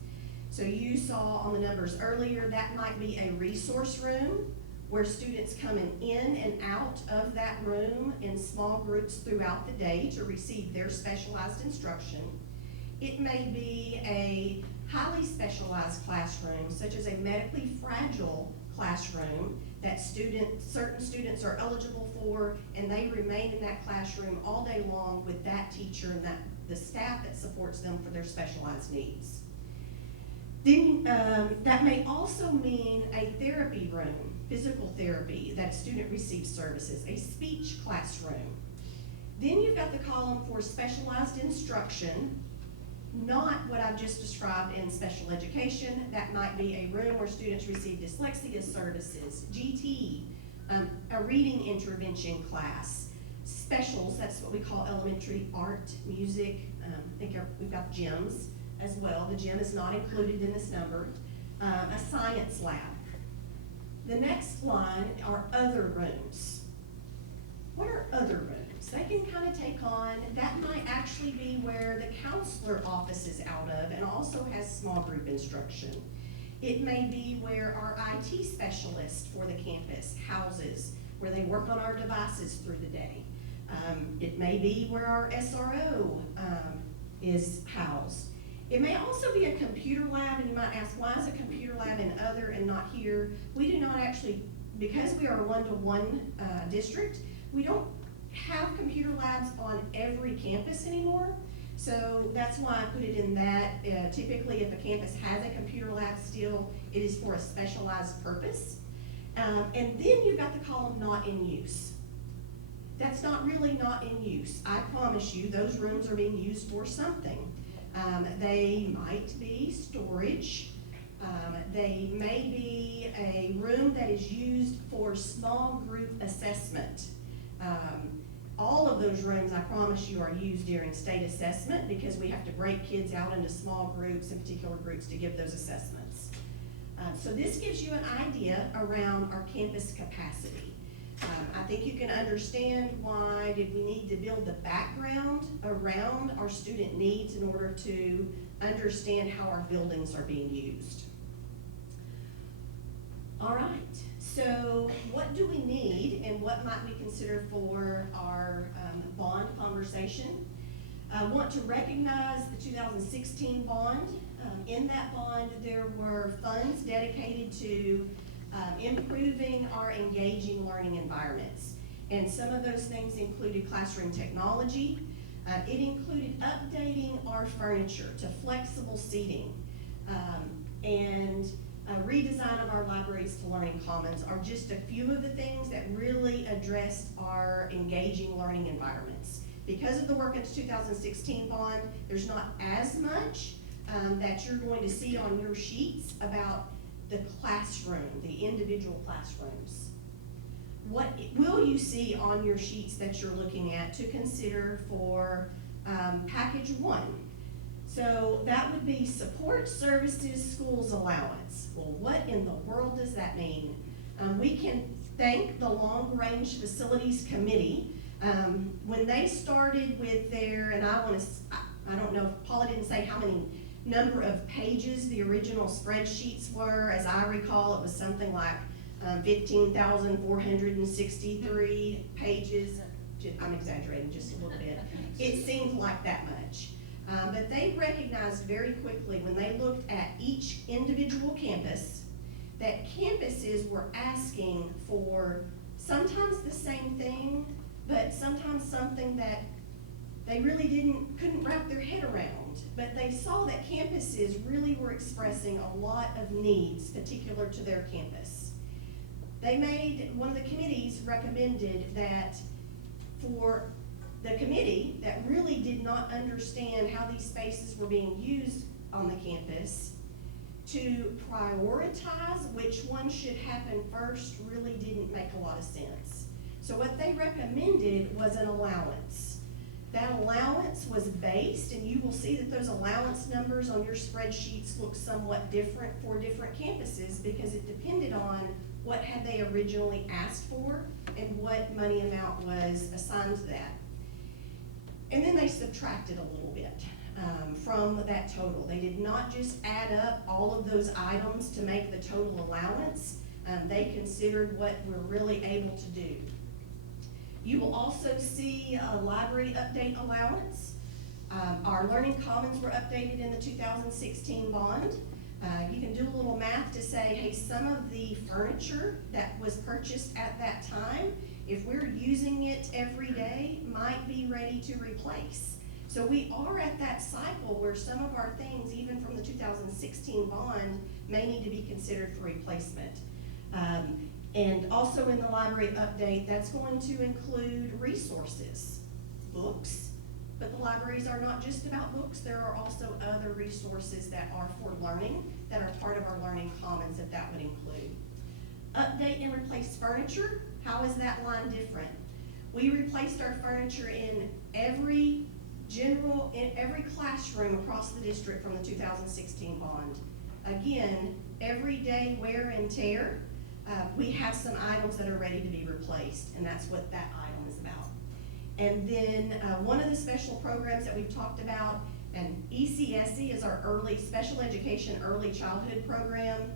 So you saw on the numbers earlier, that might be a resource room where students coming in and out of that room in small groups throughout the day to receive their specialized instruction. It may be a highly specialized classroom, such as a medically fragile classroom that certain students are eligible for, and they remain in that classroom all day long with that teacher and the staff that supports them for their specialized needs. Then that may also mean a therapy room, physical therapy, that a student receives services, a speech classroom. Then you've got the column for specialized instruction, not what I've just described in special education. That might be a room where students receive dyslexia services, GT, a reading intervention class, specials, that's what we call elementary art, music, I think we've got gyms as well. The gym is not included in this number, a science lab. The next line are other rooms. What are other rooms? They can kind of take on, that might actually be where the counselor office is out of and also has small group instruction. It may be where our IT specialist for the campus houses, where they work on our devices through the day. It may be where our SRO is housed. It may also be a computer lab, and you might ask, why is a computer lab in other and not here? We do not actually, because we are a one-to-one district, we don't have computer labs on every campus anymore. So that's why I put it in that. Typically, if a campus has a computer lab still, it is for a specialized purpose. And then you've got the column not in use. That's not really not in use. I promise you, those rooms are being used for something. They might be storage. They may be a room that is used for small group assessment. All of those rooms, I promise you, are used during state assessment because we have to break kids out into small groups and particular groups to give those assessments. So this gives you an idea around our campus capacity. I think you can understand why did we need to build the background around our student needs in order to understand how our buildings are being used. All right, so what do we need and what might we consider for our bond conversation? I want to recognize the 2016 bond. In that bond, there were funds dedicated to improving our engaging learning environments. And some of those things included classroom technology. It included updating our furniture to flexible seating, and a redesign of our libraries to learning commons are just a few of the things that really addressed our engaging learning environments. Because of the work in the 2016 bond, there's not as much that you're going to see on your sheets about the classroom, the individual classrooms. What will you see on your sheets that you're looking at to consider for package 1? So that would be support services schools allowance. Well, what in the world does that mean? We can thank the Long Range Facilities Committee. When they started with their, and I don't know if Paula didn't say how many number of pages the original spreadsheets were. As I recall, it was something like 15,463 pages. I'm exaggerating just a little bit. It seemed like that much. But they recognized very quickly when they looked at each individual campus that campuses were asking for sometimes the same thing, but sometimes something that they really couldn't wrap their head around. But they saw that campuses really were expressing a lot of needs particular to their campus. One of the committees recommended that for the committee that really did not understand how these spaces were being used on the campus, to prioritize which one should happen first really didn't make a lot of sense. So what they recommended was an allowance. That allowance was based, and you will see that those allowance numbers on your spreadsheets look somewhat different for different campuses because it depended on what had they originally asked for and what money amount was assigned to that. And then they subtracted a little bit from that total. They did not just add up all of those items to make the total allowance. They considered what we're really able to do. You will also see a library update allowance. Our Learning Commons were updated in the 2016 bond. You can do a little math to say, hey, some of the furniture that was purchased at that time, if we're using it every day, might be ready to replace. So we are at that cycle where some of our things, even from the 2016 bond, may need to be considered for replacement. And also in the library update, that's going to include resources, books, but the libraries are not just about books. There are also other resources that are for learning that are part of our Learning Commons that would include. Update and replace furniture. How is that line different? We replaced our furniture in every classroom across the district from the 2016 bond. Again, everyday wear and tear. We have some items that are ready to be replaced, and that's what that item is about. And then one of the special programs that we've talked about, and ECSD is our special education early childhood program.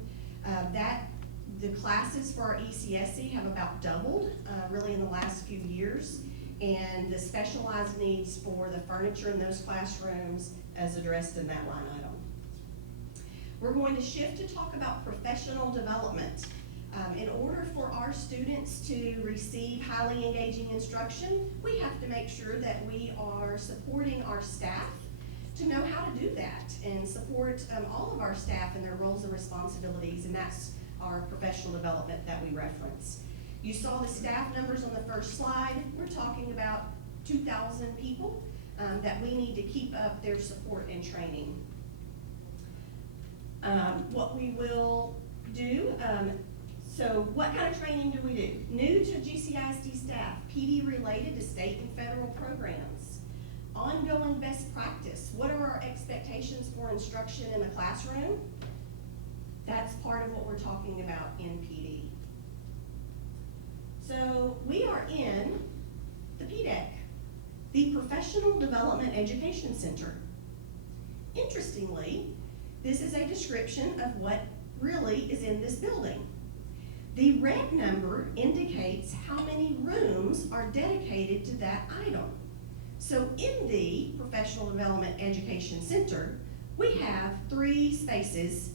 The classes for our ECSD have about doubled really in the last few years, and the specialized needs for the furniture in those classrooms as addressed in that line item. We're going to shift to talk about professional development. In order for our students to receive highly engaging instruction, we have to make sure that we are supporting our staff to know how to do that and support all of our staff in their roles and responsibilities, and that's our professional development that we reference. You saw the staff numbers on the first slide. We're talking about 2,000 people that we need to keep up their support and training. What we will do, so what kind of training do we do? New to GCISD staff, PD related to state and federal programs. Ongoing best practice. What are our expectations for instruction in the classroom? That's part of what we're talking about in PD. So we are in the PDEC, the Professional Development Education Center. Interestingly, this is a description of what really is in this building. The red number indicates how many rooms are dedicated to that item. So in the Professional Development Education Center, we have 3 spaces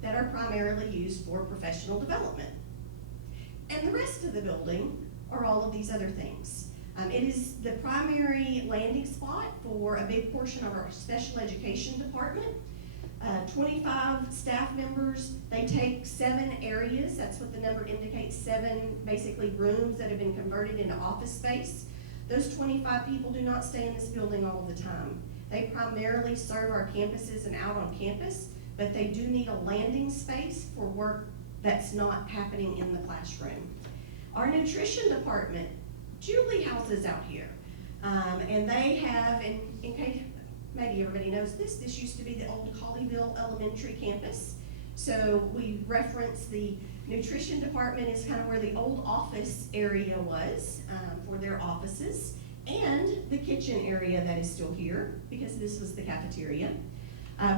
that are primarily used for professional development. And the rest of the building are all of these other things. It is the primary landing spot for a big portion of our special education department. 25 staff members, they take 7 areas, that's what the number indicates, 7 basically rooms that have been converted into office space. Those 25 people do not stay in this building all of the time. They primarily serve our campuses and out on campus, but they do need a landing space for work that's not happening in the classroom. Our nutrition department, Julie houses out here, and they have, in case maybe everybody knows this used to be the old Colleyville Elementary campus. So we reference the nutrition department is kind of where the old office area was for their offices, and the kitchen area that is still here because this was the cafeteria.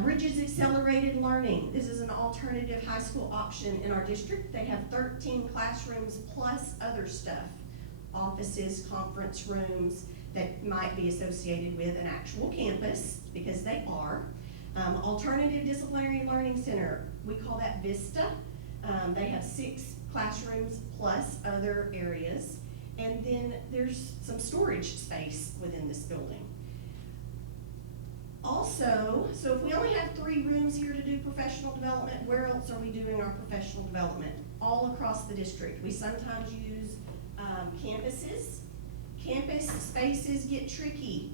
Bridges Accelerated Learning. This is an alternative high school option in our district. They have 13 classrooms plus other stuff, offices, conference rooms that might be associated with an actual campus, because they are. Alternative Disciplinary Learning Center, we call that VISTA. They have 6 classrooms plus other areas. And then there's some storage space within this building. Also, so if we only have 3 rooms here to do professional development, where else are we doing our professional development? All across the district. We sometimes use campuses. Campus spaces get tricky.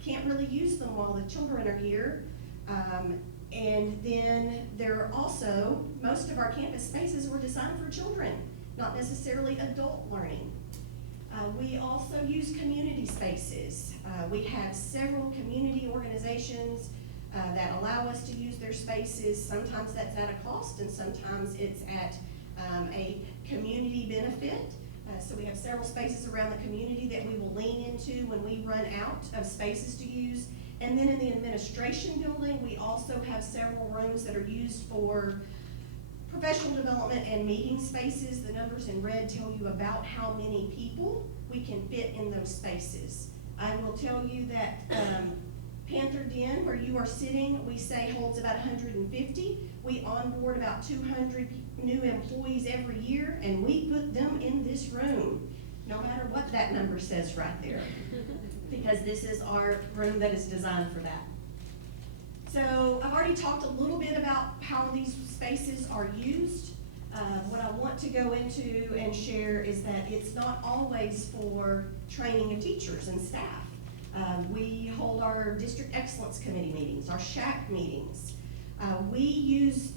Can't really use them while the children are here. And then there are also, most of our campus spaces were designed for children, not necessarily adult learning. We also use community spaces. We have several community organizations that allow us to use their spaces. Sometimes that's at a cost, and sometimes it's at a community benefit. So we have several spaces around the community that we will lean into when we run out of spaces to use. And then in the administration building, we also have several rooms that are used for professional development and meeting spaces. The numbers in red tell you about how many people we can fit in those spaces. I will tell you that Panther Den, where you are sitting, we say holds about 150. We onboard about 200 new employees every year, and we put them in this room, no matter what that number says right there, because this is our room that is designed for that. So I've already talked a little bit about how these spaces are used. What I want to go into and share is that it's not always for training of teachers and staff. We hold our District Excellence Committee meetings, our SHAC meetings. We use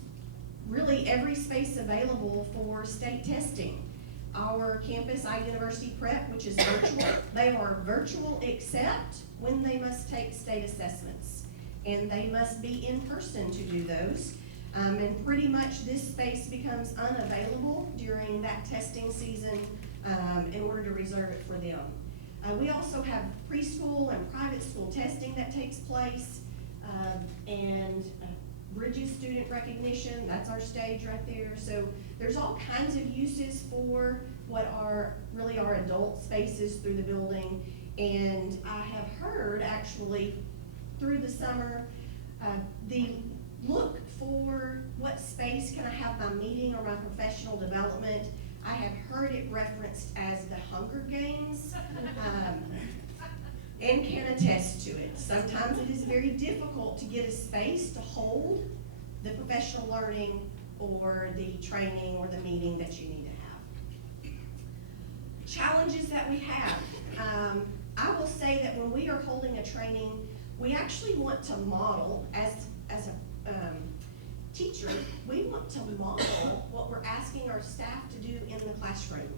really every space available for state testing. Our campus, iUniversity Prep, which is virtual, they are virtual except when they must take state assessments. And they must be in person to do those. And pretty much this space becomes unavailable during that testing season in order to reserve it for them. We also have preschool and private school testing that takes place, and Bridges student recognition, that's our stage right there. So there's all kinds of uses for what are really our adult spaces through the building. And I have heard actually through the summer, the look for what space can I have my meeting or my professional development. I have heard it referenced as the Hunger Games, and can attest to it. Sometimes it is very difficult to get a space to hold the professional learning or the training or the meeting that you need to have. Challenges that we have. I will say that when we are holding a training, we actually want to model, as a teacher, we want to model what we're asking our staff to do in the classroom.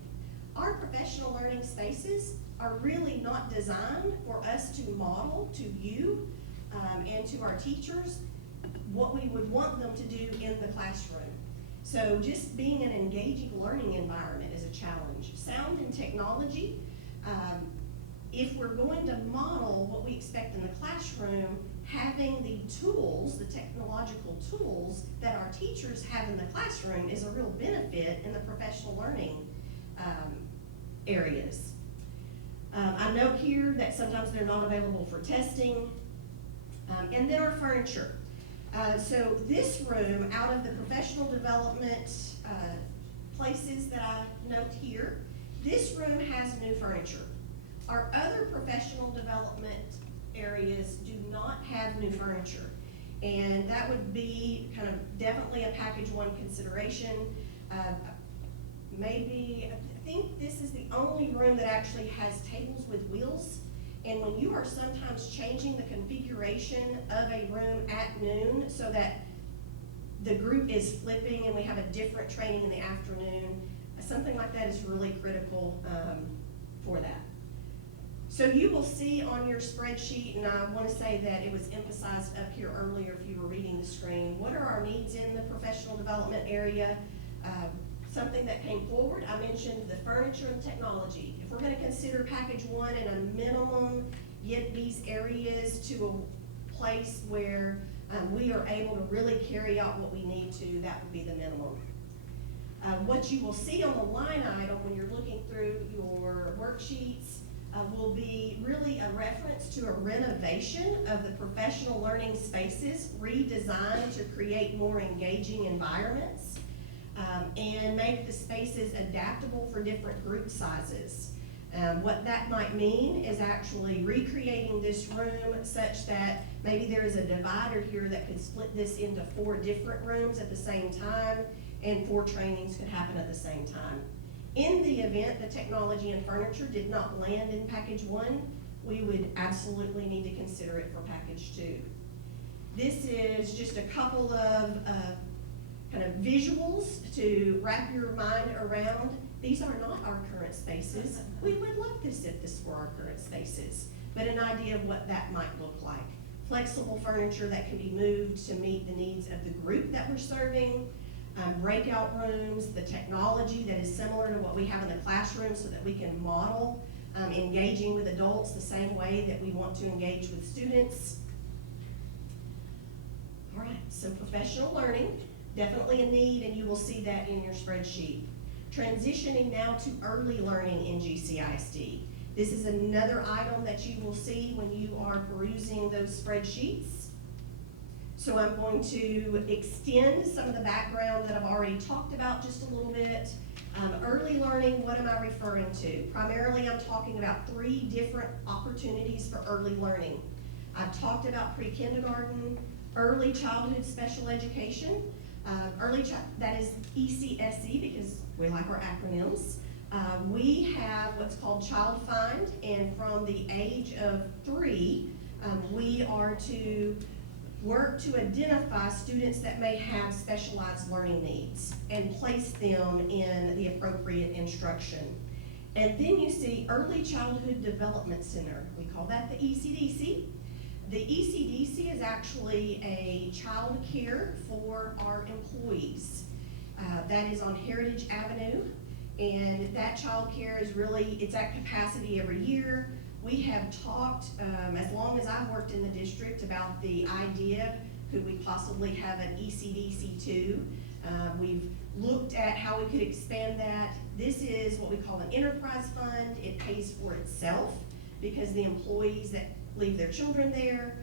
Our professional learning spaces are really not designed for us to model to you and to our teachers what we would want them to do in the classroom. So just being an engaging learning environment is a challenge. Sound and technology, if we're going to model what we expect in the classroom, having the tools, the technological tools that our teachers have in the classroom is a real benefit in the professional learning areas. I note here that sometimes they're not available for testing. And then our furniture. So this room, out of the professional development places that I note here, this room has new furniture. Our other professional development areas do not have new furniture. And that would be kind of definitely a package one consideration. Maybe, I think this is the only room that actually has tables with wheels. And when you are sometimes changing the configuration of a room at noon so that the group is flipping and we have a different training in the afternoon, something like that is really critical for that. So you will see on your spreadsheet, and I want to say that it was emphasized up here earlier if you were reading the screen, what are our needs in the professional development area? Something that came forward, I mentioned the furniture and technology. If we're going to consider package one and a minimum, get these areas to a place where we are able to really carry out what we need to, that would be the minimum. What you will see on the line item when you're looking through your worksheets will be really a reference to a renovation of the professional learning spaces, redesigned to create more engaging environments, and make the spaces adaptable for different group sizes. What that might mean is actually recreating this room such that maybe there is a divider here that could split this into 4 different rooms at the same time, and 4 trainings could happen at the same time. In the event the technology and furniture did not land in package 1, we would absolutely need to consider it for package 2. This is just a couple of kind of visuals to wrap your mind around. These are not our current spaces. We would love this if this were our current spaces, but an idea of what that might look like. Flexible furniture that can be moved to meet the needs of the group that we're serving, breakout rooms, the technology that is similar to what we have in the classroom so that we can model engaging with adults the same way that we want to engage with students. All right, so professional learning, definitely a need, and you will see that in your spreadsheet. Transitioning now to early learning in GCISD. This is another item that you will see when you are perusing those spreadsheets. So I'm going to extend some of the background that I've already talked about just a little bit. Early learning, what am I referring to? Primarily, I'm talking about 3 different opportunities for early learning. I've talked about pre-kindergarten, early childhood special education, that is ECSE because we like our acronyms. We have what's called Child Find, and from the age of 3, we are to work to identify students that may have specialized learning needs and place them in the appropriate instruction. And then you see Early Childhood Development Center. We call that the ECDC. The ECDC is actually a child care for our employees. That is on Heritage Avenue, and that child care is really, it's at capacity every year. We have talked, as long as I've worked in the district, about the idea, could we possibly have an ECDC2? We've looked at how we could expand that. This is what we call an enterprise fund. It pays for itself because the employees that leave their children there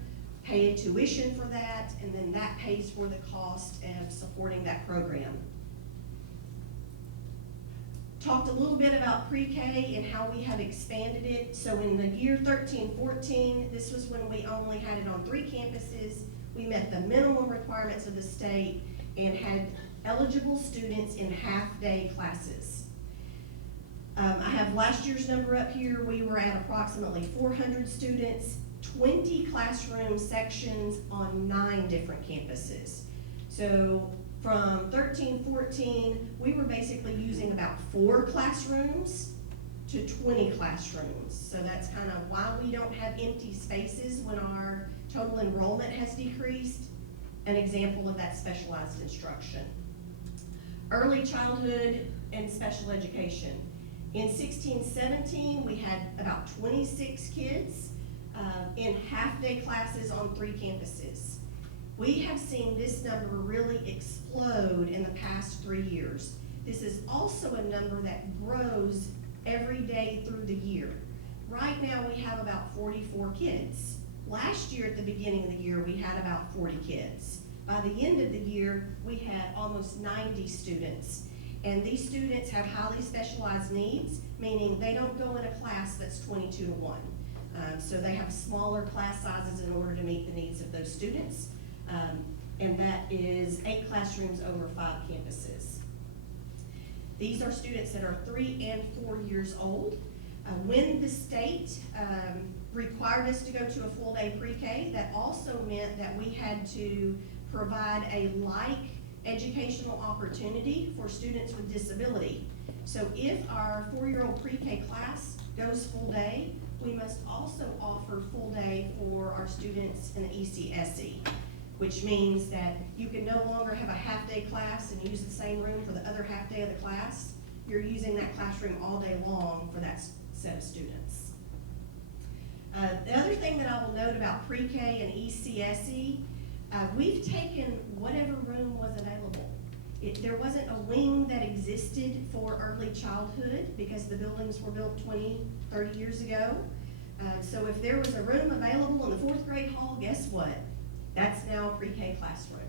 pay a tuition for that, and then that pays for the cost of supporting that program. Talked a little bit about pre-K and how we have expanded it. So in the year 13-14, this was when we only had it on 3 campuses. We met the minimum requirements of the state and had eligible students in half-day classes. I have last year's number up here. We were at approximately 400 students, 20 classroom sections on 9 different campuses. So from 13-14, we were basically using about 4 classrooms to 20 classrooms. So that's kind of why we don't have empty spaces when our total enrollment has decreased. An example of that specialized instruction. Early childhood and special education. In 16-17, we had about 26 kids in half-day classes on 3 campuses. We have seen this number really explode in the past 3 years. This is also a number that grows every day through the year. Right now, we have about 44 kids. Last year, at the beginning of the year, we had about 40 kids. By the end of the year, we had almost 90 students. And these students have highly specialized needs, meaning they don't go in a class that's 22-1. So they have smaller class sizes in order to meet the needs of those students. And that is 8 classrooms over 5 campuses. These are students that are 3 and 4 years old. When the state required us to go to a full-day pre-K, that also meant that we had to provide a like educational opportunity for students with disability. So if our 4-year-old pre-K class goes full day, we must also offer full day for our students in the ECSE, which means that you can no longer have a half-day class and use the same room for the other half-day of the class. You're using that classroom all day long for that set of students. The other thing that I will note about pre-K and ECSE, we've taken whatever room was available. There wasn't a wing that existed for early childhood because the buildings were built 20, 30 years ago. So if there was a room available in the 4th grade hall, guess what? That's now a pre-K classroom.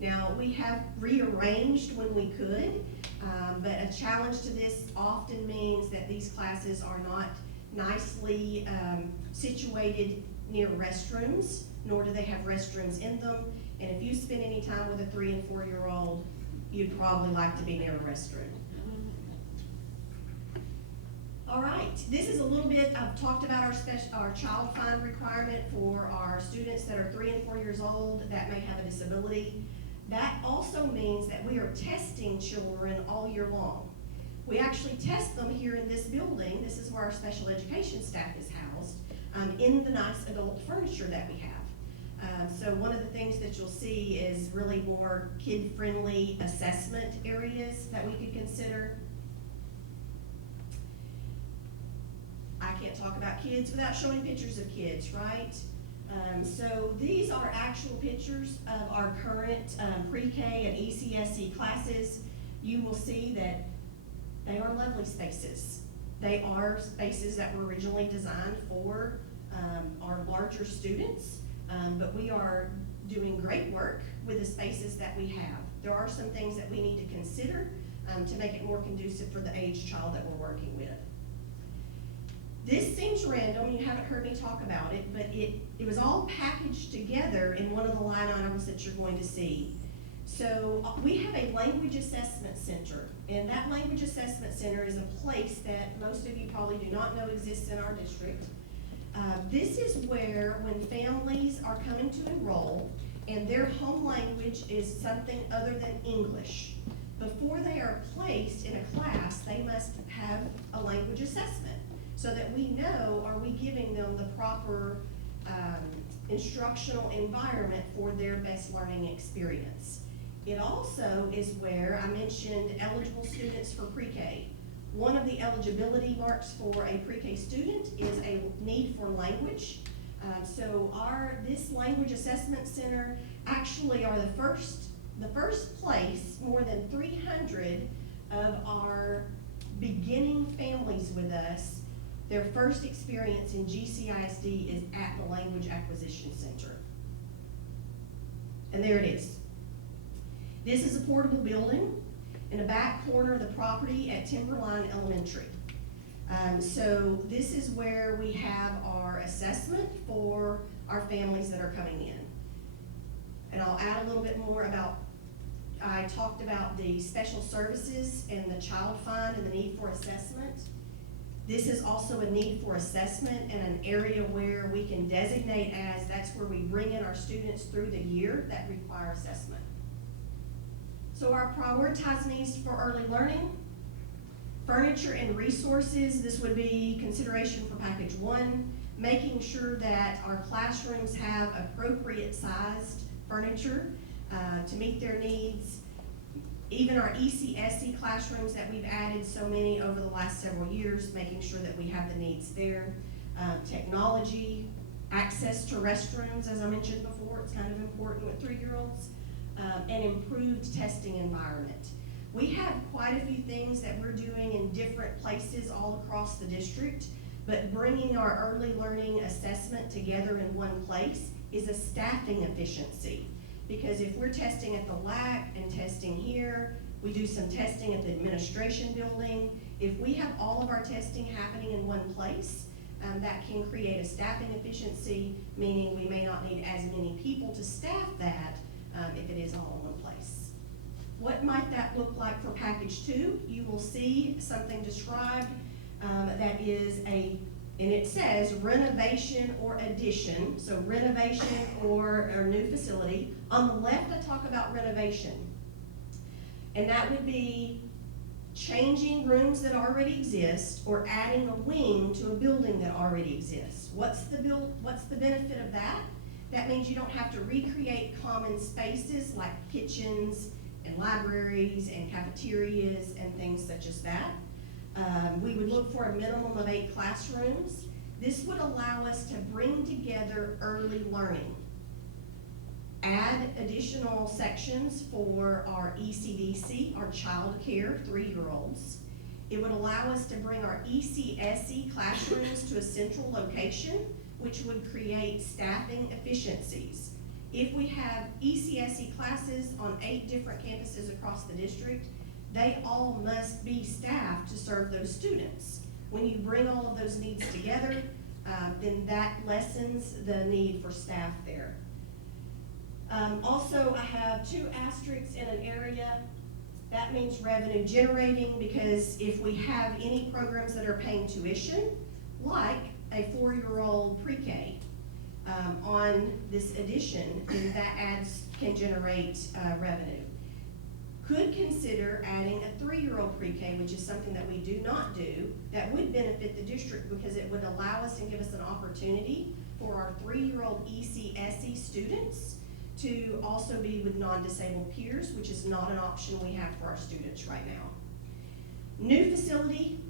Now, we have rearranged when we could, but a challenge to this often means that these classes are not nicely situated near restrooms, nor do they have restrooms in them. And if you spend any time with a 3 and 4-year-old, you'd probably like to be near a restroom. All right, this is a little bit, I've talked about our child find requirement for our students that are 3 and 4 years old that may have a disability. That also means that we are testing children all year long. We actually test them here in this building. This is where our special education staff is housed, in the nice adult furniture that we have. So one of the things that you'll see is really more kid-friendly assessment areas that we could consider. I can't talk about kids without showing pictures of kids, right? So these are actual pictures of our current pre-K and ECSE classes. You will see that they are lovely spaces. They are spaces that were originally designed for our larger students, but we are doing great work with the spaces that we have. There are some things that we need to consider to make it more conducive for the age child that we're working with. This seems random, you haven't heard me talk about it, but it was all packaged together in one of the line items that you're going to see. So we have a language assessment center, and that language assessment center is a place that most of you probably do not know exists in our district. This is where when families are coming to enroll and their home language is something other than English, before they are placed in a class, they must have a language assessment so that we know, are we giving them the proper instructional environment for their best learning experience. It also is where I mentioned eligible students for pre-K. One of the eligibility marks for a pre-K student is a need for language. So this language assessment center actually are the first place. More than 300 of our beginning families with us, their first experience in GCISD is at the Language Acquisition Center. And there it is. This is a portable building in the back corner of the property at Timberline Elementary. So this is where we have our assessment for our families that are coming in. And I'll add a little bit more about, I talked about the special services and the child find and the need for assessment. This is also a need for assessment and an area where we can designate as that's where we bring in our students through the year that require assessment. So our prioritized needs for early learning, furniture and resources, this would be consideration for package 1, making sure that our classrooms have appropriate sized furniture to meet their needs. Even our ECSE classrooms that we've added so many over the last several years, making sure that we have the needs there. Technology, access to restrooms, as I mentioned before, it's kind of important with 3-year-olds, and improved testing environment. We have quite a few things that we're doing in different places all across the district, but bringing our early learning assessment together in one place is a staffing efficiency. Because if we're testing at the LAC and testing here, we do some testing at the administration building. If we have all of our testing happening in one place, that can create a staffing efficiency, meaning we may not need as many people to staff that if it is all in one place. What might that look like for package 2? You will see something described that is and it says renovation or addition, so renovation or new facility. On the left, I talk about renovation. And that would be changing rooms that already exist or adding a wing to a building that already exists. What's the benefit of that? That means you don't have to recreate common spaces like kitchens and libraries and cafeterias and things such as that. We would look for a minimum of 8 classrooms. This would allow us to bring together early learning, add additional sections for our ECDC, our child care, 3-year-olds. It would allow us to bring our ECSE classrooms to a central location, which would create staffing efficiencies. If we have ECSE classes on 8 different campuses across the district, they all must be staffed to serve those students. When you bring all of those needs together, then that lessens the need for staff there. Also, I have 2 asterisks in an area That means revenue generating, because if we have any programs that are paying tuition, like a 4-year-old pre-K, on this addition, then that can generate revenue. Could consider adding a 3-year-old pre-K, which is something that we do not do, that would benefit the district because it would allow us and give us an opportunity for our 3-year-old GCISD students to also be with non-disabled peers, which is not an option we have for our students right now. New facility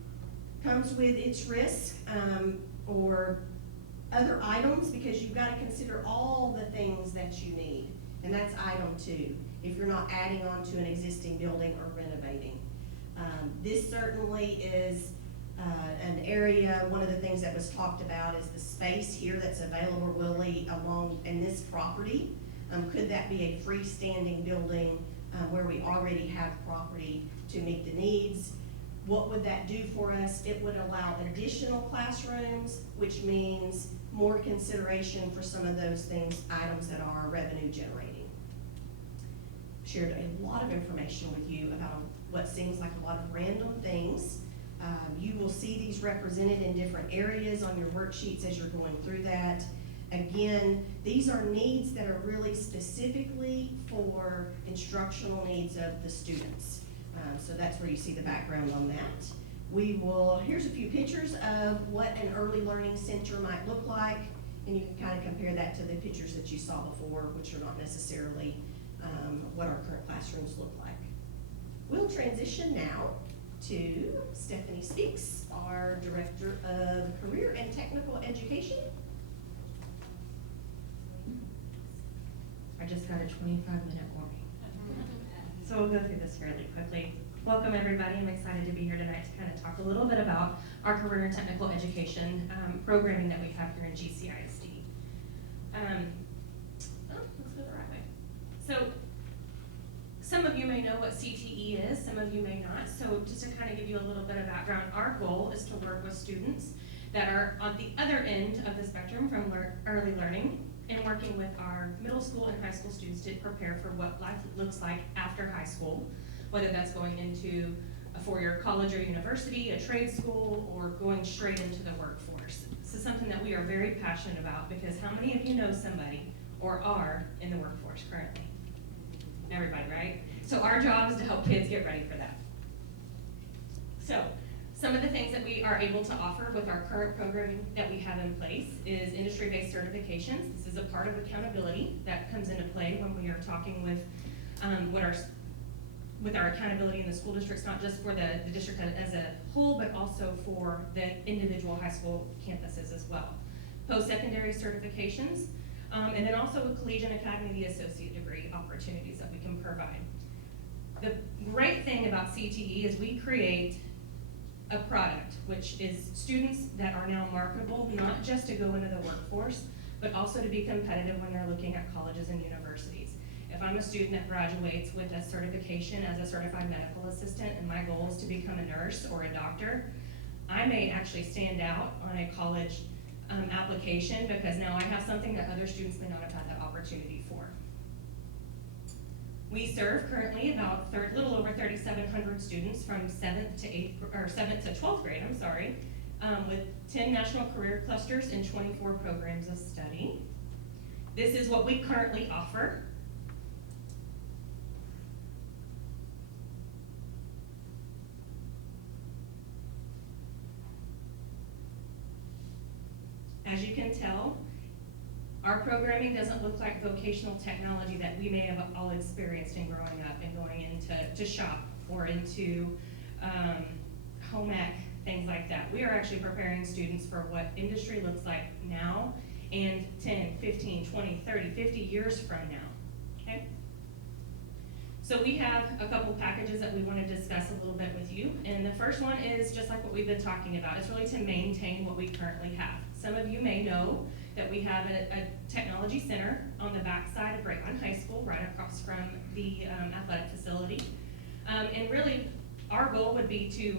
comes with its risk, or other items, because you've got to consider all the things that you need, and that's item 2, if you're not adding on to an existing building or renovating. This certainly is an area, one of the things that was talked about is the space here that's available really along in this property. Could that be a freestanding building where we already have property to meet the needs? What would that do for us? It would allow additional classrooms, which means more consideration for some of those things, items that are revenue generating. Shared a lot of information with you about what seems like a lot of random things. You will see these represented in different areas on your worksheets as you're going through that. Again, these are needs that are really specifically for instructional needs of the students. So that's where you see the background on that. Here's a few pictures of what an early learning center might look like, and you can kind of compare that to the pictures that you saw before, which are not necessarily what our current classrooms look like. We'll transition now to Stephanie Speaks, our Director of Career and Technical Education. I just got a 25-minute warning. So we'll go through this fairly quickly. Welcome everybody, I'm excited to be here tonight to kind of talk a little bit about our career and technical education programming that we have here in GCISD. Let's go the right way. So some of you may know what CTE is, some of you may not. So just to kind of give you a little bit of background, our goal is to work with students that are on the other end of the spectrum from early learning and working with our middle school and high school students to prepare for what life looks like after high school, whether that's going into a 4-year college or university, a trade school, or going straight into the workforce. This is something that we are very passionate about because how many of you know somebody or are in the workforce currently? Everybody, right? So our job is to help kids get ready for that. So some of the things that we are able to offer with our current programming that we have in place is industry-based certifications. This is a part of accountability that comes into play when we are talking with our accountability in the school districts, not just for the district as a whole, but also for the individual high school campuses as well. Post-secondary certifications, and then also with Collegiate Academy, the associate degree opportunities that we can provide. The great thing about CTE is we create a product, which is students that are now marketable, not just to go into the workforce, but also to be competitive when they're looking at colleges and universities. If I'm a student that graduates with a certification as a certified medical assistant and my goal is to become a nurse or a doctor, I may actually stand out on a college application because now I have something that other students may not have had that opportunity for. We serve currently about a little over 3,700 students from 7th to 12th grade, with 10 national career clusters and 24 programs of study. This is what we currently offer. As you can tell, our programming doesn't look like vocational technology that we may have all experienced in growing up and going into shop or into home ec, things like that. We are actually preparing students for what industry looks like now and 10, 15, 20, 30, 50 years from now, okay? So we have a couple packages that we want to discuss a little bit with you. And the first one is just like what we've been talking about. It's really to maintain what we currently have. Some of you may know that we have a technology center on the back side of Grapevine High School, right across from the athletic facility. And really, our goal would be to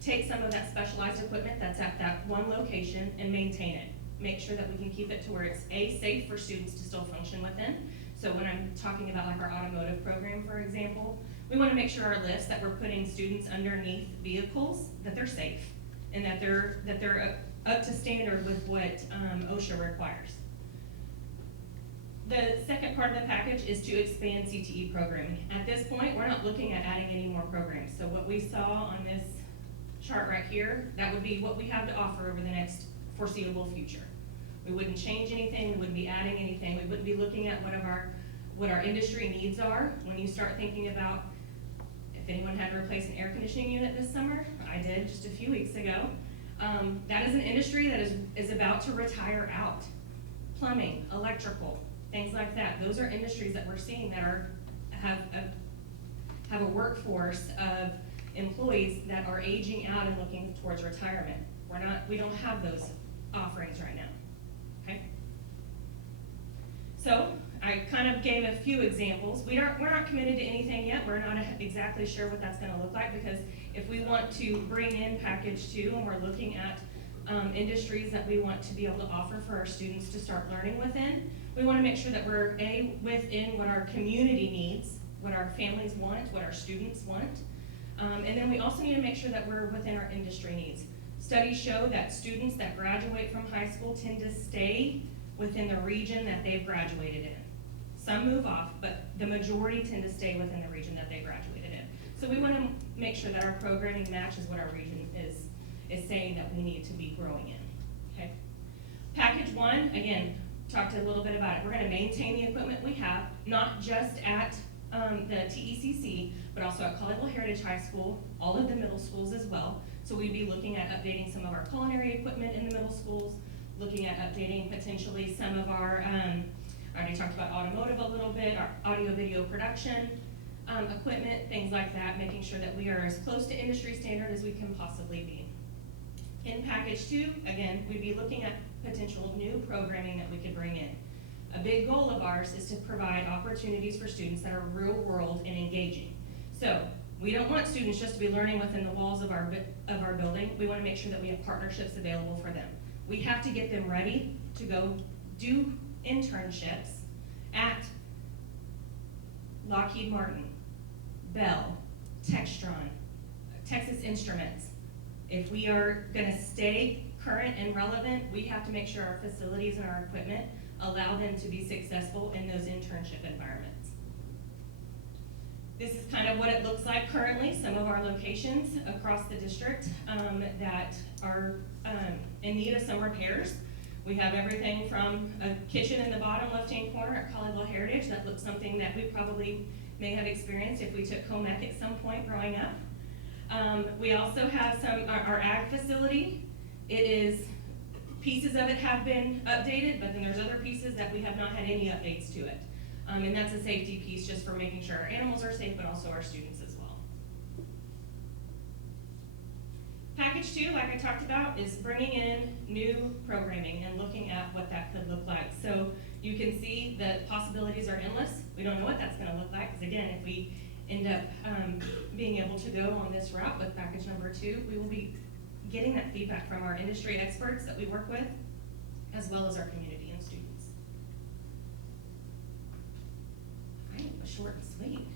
take some of that specialized equipment that's at that one location and maintain it. Make sure that we can keep it to where it's A, safe for students to still function within, So when I'm talking about like our automotive program, for example, we want to make sure our list that we're putting students underneath vehicles, that they're safe and that they're up to standard with what OSHA requires. The second part of the package is to expand CTE programming. At this point, we're not looking at adding any more programs. So what we saw on this chart right here, that would be what we have to offer over the next foreseeable future. We wouldn't change anything, we wouldn't be adding anything, we wouldn't be looking at what our industry needs are. When you start thinking about if anyone had to replace an air conditioning unit this summer, I did just a few weeks ago. That is an industry that is about to retire out. Plumbing, electrical, things like that. Those are industries that we're seeing that have a workforce of employees that are aging out and looking towards retirement. We don't have those offerings right now, okay? So I kind of gave a few examples. We're not committed to anything yet. We're not exactly sure what that's gonna look like, because if we want to bring in package 2 and we're looking at industries that we want to be able to offer for our students to start learning within, we wanna make sure that we're within what our community needs, what our families want, what our students want. And then we also need to make sure that we're within our industry needs. Studies show that students that graduate from high school tend to stay within the region that they've graduated in. Some move off, but the majority tend to stay within the region that they graduated in. So we want to make sure that our programming matches what our region is saying that we need to be growing in, okay? Package 1, again, talked a little bit about it. We're going to maintain the equipment we have, not just at the TECC, but also at Colleyville Heritage High School, all of the middle schools as well. So we'd be looking at updating some of our culinary equipment in the middle schools, looking at updating potentially some of our, I already talked about automotive a little bit, our audio video production equipment, things like that, making sure that we are as close to industry standard as we can possibly be. In package 2, again, we'd be looking at potential new programming that we could bring in. A big goal of ours is to provide opportunities for students that are real world and engaging. So we don't want students just to be learning within the walls of our building. We want to make sure that we have partnerships available for them. We have to get them ready to go do internships at Lockheed Martin, Bell, Textron, Texas Instruments. If we are going to stay current and relevant, we have to make sure our facilities and our equipment allow them to be successful in those internship environments. This is kind of what it looks like currently, some of our locations across the district that are in need of some repairs. We have everything from a kitchen in the bottom left-hand corner at Colleyville Heritage. That looks something that we probably may have experienced if we took home ec at some point growing up. We also have our ag facility. Pieces of it have been updated, but then there's other pieces that we have not had any updates to it. And that's a safety piece just for making sure our animals are safe, but also our students as well. Package 2, like I talked about, is bringing in new programming and looking at what that could look like. So you can see that possibilities are endless. We don't know what that's going to look like, because again, if we end up being able to go on this route with package number 2, we will be getting that feedback from our industry experts that we work with, as well as our community and students. All right, it was short and sweet.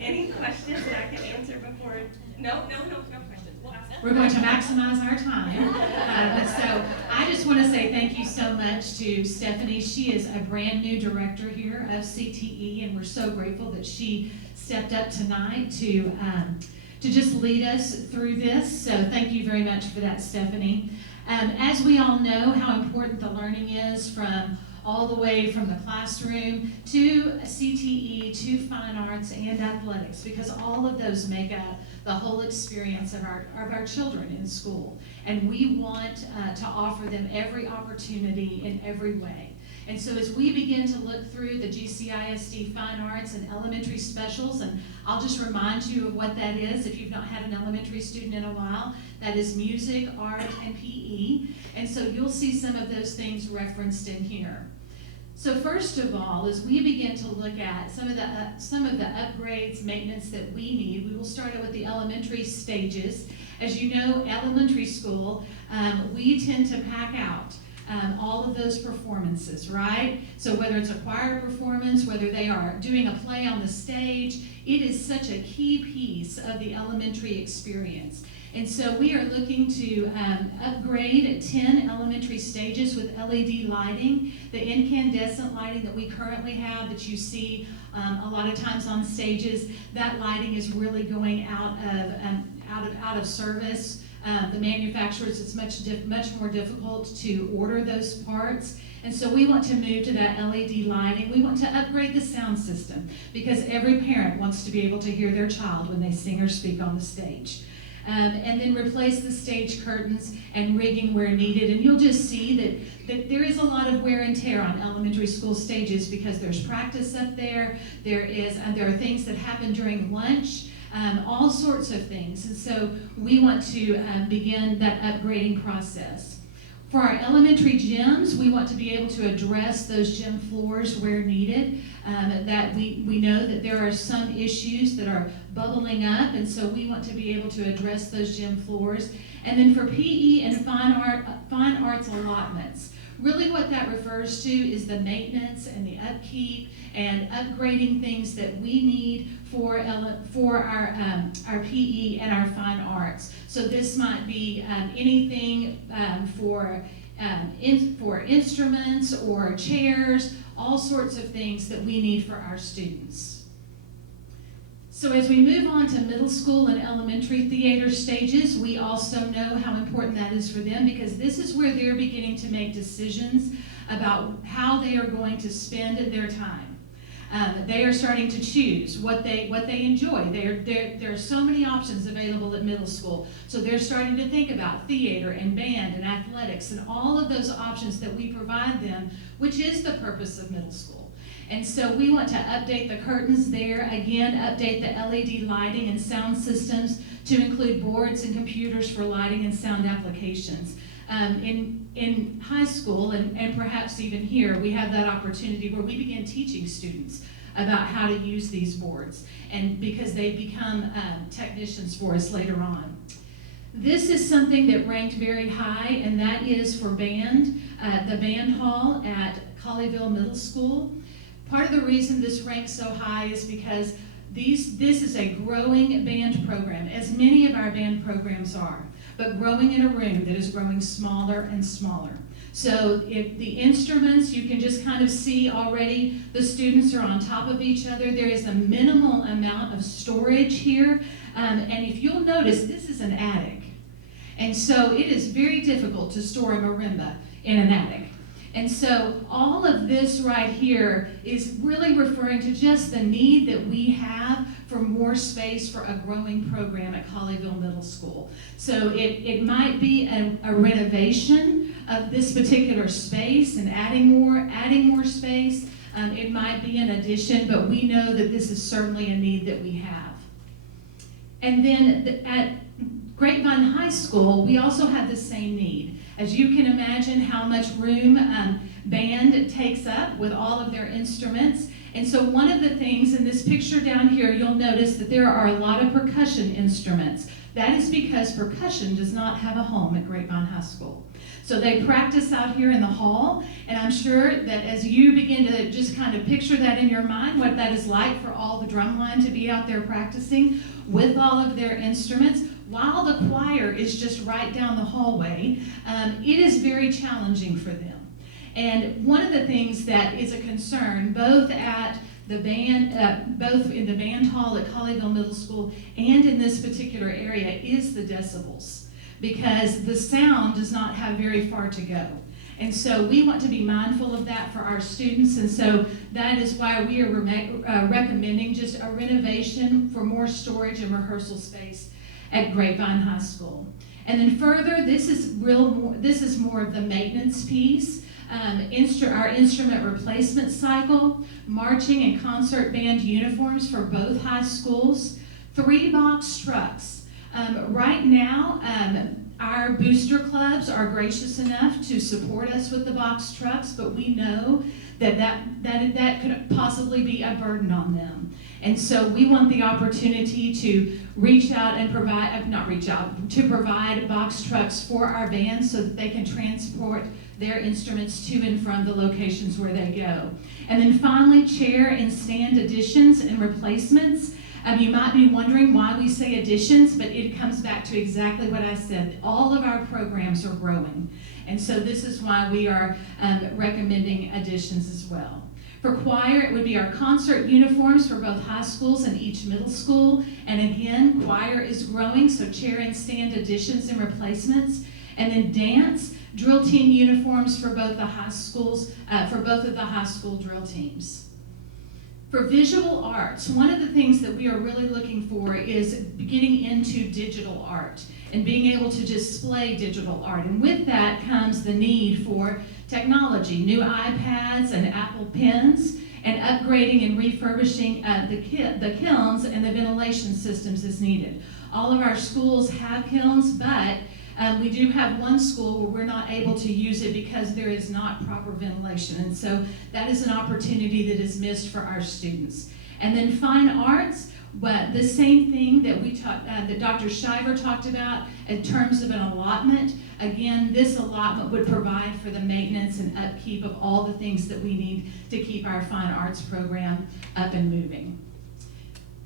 Any questions that I can answer before? No questions. We'll ask them. We're going to maximize our time. So I just want to say thank you so much to Stephanie. She is a brand new director here of CTE, and we're so grateful that she stepped up tonight to just lead us through this. So thank you very much for that, Stephanie. As we all know how important the learning is, from all the way from the classroom to CTE, to fine arts and athletics, because all of those make up the whole experience of our children in school. And we want to offer them every opportunity in every way. And so as we begin to look through the GCISD Fine Arts and Elementary Specials, and I'll just remind you of what that is if you've not had an elementary student in a while, that is music, art, and PE. And so you'll see some of those things referenced in here. So first of all, as we begin to look at some of the upgrades, maintenance that we need, we will start out with the elementary stages. As you know, elementary school, we tend to pack out. all of those performances, right? So whether it's a choir performance, whether they are doing a play on the stage, it is such a key piece of the elementary experience. And so we are looking to upgrade 10 elementary stages with LED lighting. The incandescent lighting that we currently have that you see a lot of times on stages, that lighting is really going out of service. The manufacturers, it's much more difficult to order those parts. And so we want to move to that LED lighting. We want to upgrade the sound system because every parent wants to be able to hear their child when they sing or speak on the stage. And then replace the stage curtains and rigging where needed. And you'll just see that there is a lot of wear and tear on elementary school stages because there's practice up there. There are things that happen during lunch, all sorts of things. And so we want to begin that upgrading process. For our elementary gyms, we want to be able to address those gym floors where needed. That we know that there are some issues that are bubbling up, and so we want to be able to address those gym floors. And then for PE and fine arts allotments, really what that refers to is the maintenance and the upkeep and upgrading things that we need for our PE and our fine arts. So this might be anything for instruments or chairs, all sorts of things that we need for our students. So as we move on to middle school and elementary theater stages, we also know how important that is for them because this is where they're beginning to make decisions about how they are going to spend their time. They are starting to choose what they enjoy. There are so many options available at middle school. So they're starting to think about theater and band and athletics and all of those options that we provide them, which is the purpose of middle school. And so we want to update the curtains there, again, update the LED lighting and sound systems to include boards and computers for lighting and sound applications. In high school, and perhaps even here, we have that opportunity where we begin teaching students about how to use these boards, and because they become technicians for us later on. This is something that ranked very high, and that is for band, the band hall at Colleyville Middle School. Part of the reason this ranks so high is because this is a growing band program, as many of our band programs are, but growing in a room that is growing smaller and smaller. So if the instruments, you can just kind of see already the students are on top of each other. There is a minimal amount of storage here. And if you'll notice, this is an attic. And so it is very difficult to store a marimba in an attic. And so all of this right here is really referring to just the need that we have for more space for a growing program at Colleyville Middle School. So it might be a renovation of this particular space and adding more space. It might be an addition, but we know that this is certainly a need that we have. And then at Grapevine High School, we also have the same need. As you can imagine how much room band takes up with all of their instruments. And so one of the things in this picture down here, you'll notice that there are a lot of percussion instruments. That is because percussion does not have a home at Grapevine High School. So they practice out here in the hall, and I'm sure that as you begin to just kind of picture that in your mind, what that is like for all the drumline to be out there practicing with all of their instruments, while the choir is just right down the hallway, it is very challenging for them. And one of the things that is a concern, both at the band, both in the band hall at Colleyville Middle School and in this particular area, is the decibels, because the sound does not have very far to go. And so we want to be mindful of that for our students, and so that is why we are recommending just a renovation for more storage and rehearsal space at Grapevine High School. And then further, this is more of the maintenance piece. Our instrument replacement cycle, marching and concert band uniforms for both high schools, 3 box trucks. Right now, our booster clubs are gracious enough to support us with the box trucks, but we know that could possibly be a burden on them. And so we want the opportunity to reach out and provide box trucks for our bands so that they can transport their instruments to and from the locations where they go. And then finally, chair and stand additions and replacements. You might be wondering why we say additions, but it comes back to exactly what I said. All of our programs are growing. And so this is why we are recommending additions as well. For choir, it would be our concert uniforms for both high schools and each middle school. And again, choir is growing, so chair and stand additions and replacements. And then dance, drill team uniforms for both the high schools, for both of the high school drill teams. For visual arts, one of the things that we are really looking for is getting into digital art and being able to display digital art. And with that comes the need for technology, new iPads and Apple Pens, and upgrading and refurbishing the kilns and the ventilation systems as needed. All of our schools have kilns, but we do have one school where we're not able to use it because there is not proper ventilation. And so that is an opportunity that is missed for our students. And then fine arts, but the same thing that that Dr. Shiver talked about in terms of an allotment. Again, this allotment would provide for the maintenance and upkeep of all the things that we need to keep our fine arts program up and moving.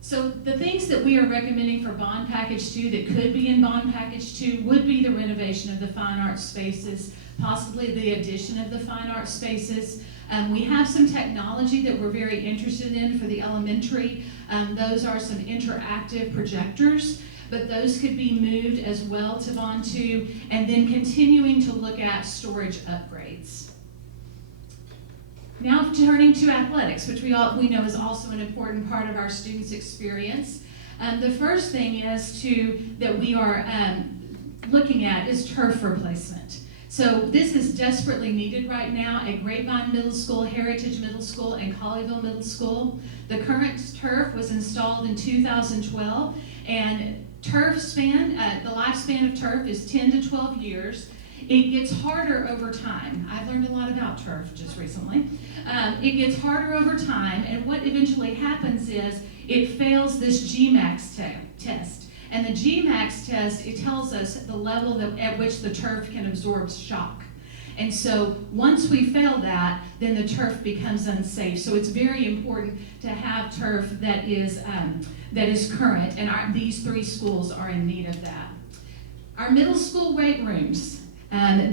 So the things that we are recommending for Bond Package 2 that could be in Bond Package 2 would be the renovation of the fine arts spaces, possibly the addition of the fine arts spaces. We have some technology that we're very interested in for the elementary. Those are some interactive projectors, but those could be moved as well to Bond 2, and then continuing to look at storage upgrades. Now turning to athletics, which we know is also an important part of our students' experience. The first thing that we are looking at is turf replacement. So this is desperately needed right now at Grapevine Middle School, Heritage Middle School, and Colleyville Middle School. The current turf was installed in 2012, and the lifespan of turf is 10 to 12 years. It gets harder over time. I've learned a lot about turf just recently. It gets harder over time, and what eventually happens is it fails this GMAX test. And the GMAX test, it tells us the level at which the turf can absorb shock. And so once we fail that, then the turf becomes unsafe. So it's very important to have turf that is current, and these three schools are in need of that. Our middle school weight rooms.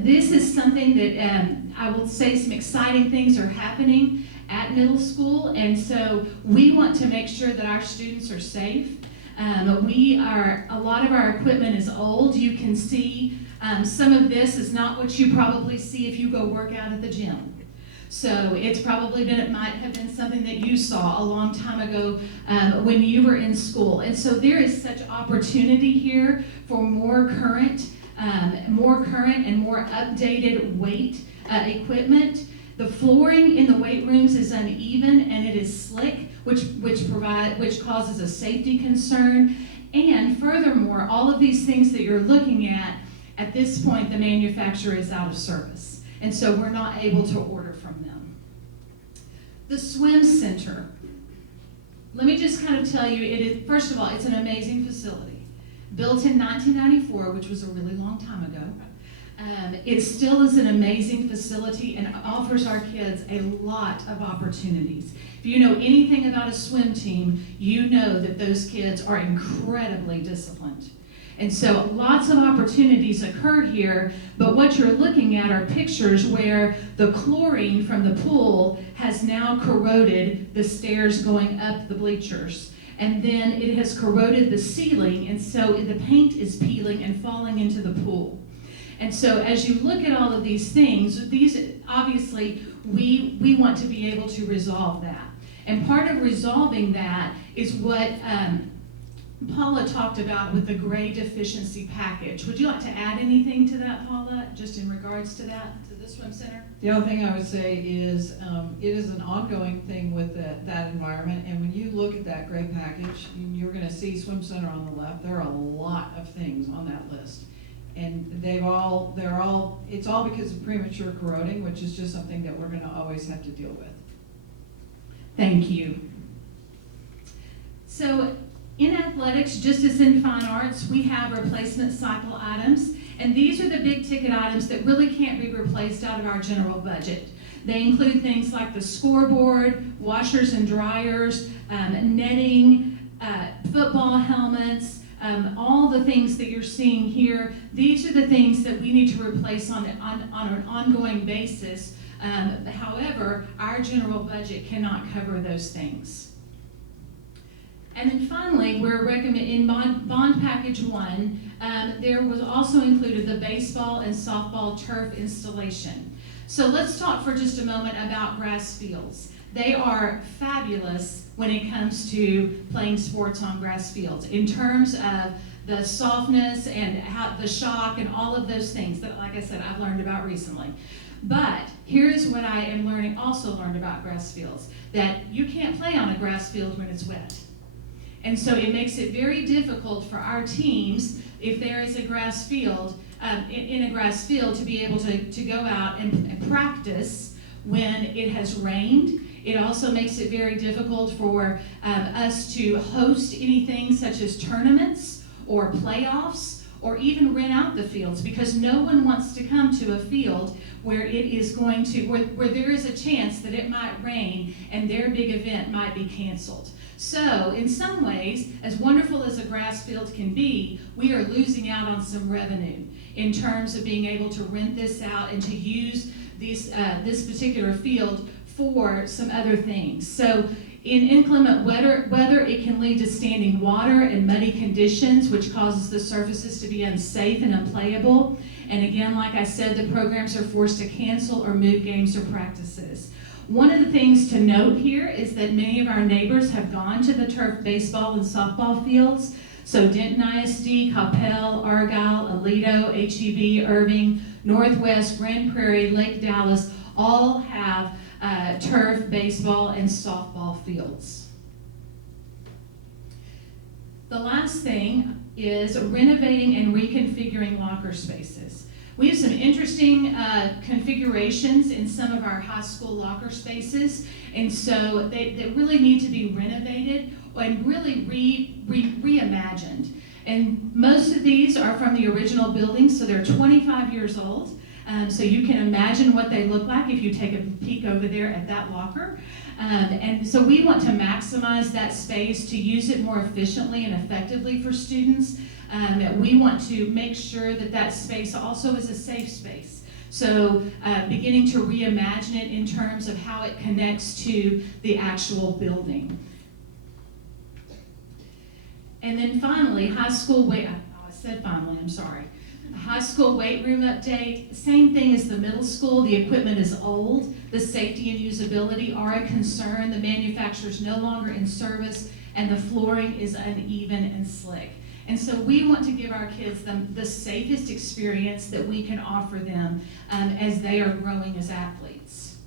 This is something that I will say some exciting things are happening at middle school, and so we want to make sure that our students are safe. A lot of our equipment is old. You can see some of this is not what you probably see if you go work out at the gym. So it might have been something that you saw a long time ago when you were in school. And so there is such opportunity here for more current and more updated weight equipment. The flooring in the weight rooms is uneven and it is slick, which causes a safety concern. And furthermore, all of these things that you're looking at this point, the manufacturer is out of service. And so we're not able to order from them. The swim center. Let me just kind of tell you, first of all, it's an amazing facility. Built in 1994, which was a really long time ago. It still is an amazing facility and offers our kids a lot of opportunities. If you know anything about a swim team, you know that those kids are incredibly disciplined. And so lots of opportunities occur here, but what you're looking at are pictures where the chlorine from the pool has now corroded the stairs going up the bleachers. And then it has corroded the ceiling, and so the paint is peeling and falling into the pool. And so as you look at all of these things, obviously we want to be able to resolve that. And part of resolving that is what Paula talked about with the grade deficiency package. Would you like to add anything to that, Paula, just in regards to that, to the swim center? The only thing I would say is it is an ongoing thing with that environment, and when you look at that grade package, you're going to see swim center on the left. There are a lot of things on that list. And it's all because of premature corroding, which is just something that we're going to always have to deal with. Thank you. So in athletics, just as in fine arts, we have replacement cycle items. And these are the big ticket items that really can't be replaced out of our general budget. They include things like the scoreboard, washers and dryers, netting, football helmets, all the things that you're seeing here. These are the things that we need to replace on an ongoing basis. However, our general budget cannot cover those things. And then finally, we're recommending in bond package 1, there was also included the baseball and softball turf installation. So let's talk for just a moment about grass fields. They are fabulous when it comes to playing sports on grass fields in terms of the softness and how the shock and all of those things that, like I said, I've learned about recently. But here's what I am also learned about grass fields, that you can't play on a grass field when it's wet. And so it makes it very difficult for our teams, if there is a grass field, in a grass field, to be able to go out and practice when it has rained. It also makes it very difficult for us to host anything such as tournaments or playoffs or even rent out the fields, because no one wants to come to a field where it is going to, where there is a chance that it might rain and their big event might be canceled. So, in some ways, as wonderful as a grass field can be, we are losing out on some revenue in terms of being able to rent this out and to use this particular field for some other things. So, in inclement weather, it can lead to standing water and muddy conditions, which causes the surfaces to be unsafe and unplayable. And again, like I said, the programs are forced to cancel or move games or practices. One of the things to note here is that many of our neighbors have gone to the turf baseball and softball fields. So Denton ISD, Coppell, Argyle, Aledo, HEB, Irving, Northwest, Grand Prairie, Lake Dallas, all have turf, baseball, and softball fields. The last thing is renovating and reconfiguring locker spaces. We have some interesting configurations in some of our high school locker spaces, and so they really need to be renovated and really reimagined. And most of these are from the original building, so they're 25 years old. So you can imagine what they look like if you take a peek over there at that locker. And so we want to maximize that space to use it more efficiently and effectively for students. We want to make sure that that space also is a safe space. So beginning to reimagine it in terms of how it connects to the actual building. And then finally, high school weight room update. Same thing as the middle school. The equipment is old. The safety and usability are a concern. The manufacturer is no longer in service, and the flooring is uneven and slick. And so we want to give our kids the safest experience that we can offer them as they are growing as athletes.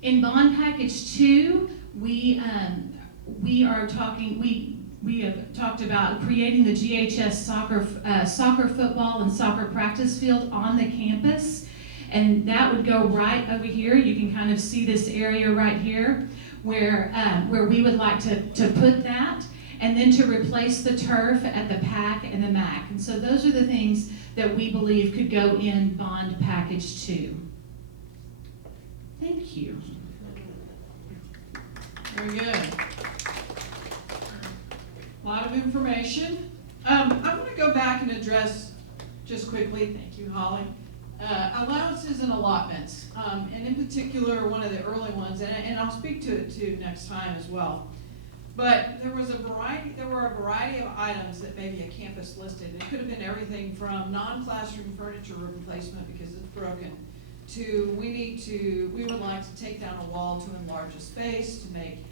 In bond package 2, we have talked about creating the GHS soccer, football, and soccer practice field on the campus. And that would go right over here. You can kind of see this area right here where we would like to put that. And then to replace the turf at the PAC and the MAC. And so those are the things that we believe could go in bond package 2. Thank you. Very good. A lot of information. I want to go back and address just quickly, thank you, Holly, allowances and allotments. And in particular, one of the early ones, and I'll speak to it too next time as well. But there were a variety of items that maybe a campus listed. It could have been everything from non-classroom furniture replacement because it's broken, to we would like to take down a wall to enlarge a space, to make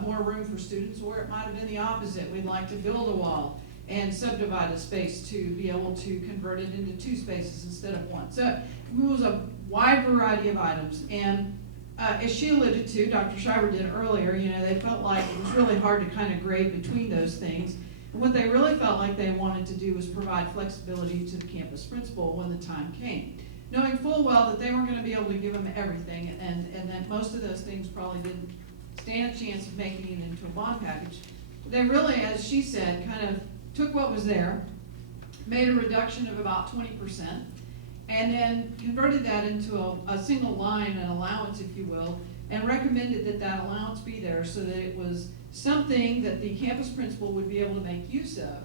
more room for students, or it might have been the opposite. We'd like to build a wall and subdivide a space to be able to convert it into 2 spaces instead of 1. So it was a wide variety of items. And as she alluded to, Dr. Schreiber did earlier, they felt like it was really hard to kind of grade between those things. And what they really felt like they wanted to do was provide flexibility to the campus principal when the time came, knowing full well that they weren't going to be able to give them everything, and that most of those things probably didn't stand a chance of making it into a bond package. They really, as she said, kind of took what was there made a reduction of about 20%, and then converted that into a single line, an allowance, if you will, and recommended that that allowance be there so that it was something that the campus principal would be able to make use of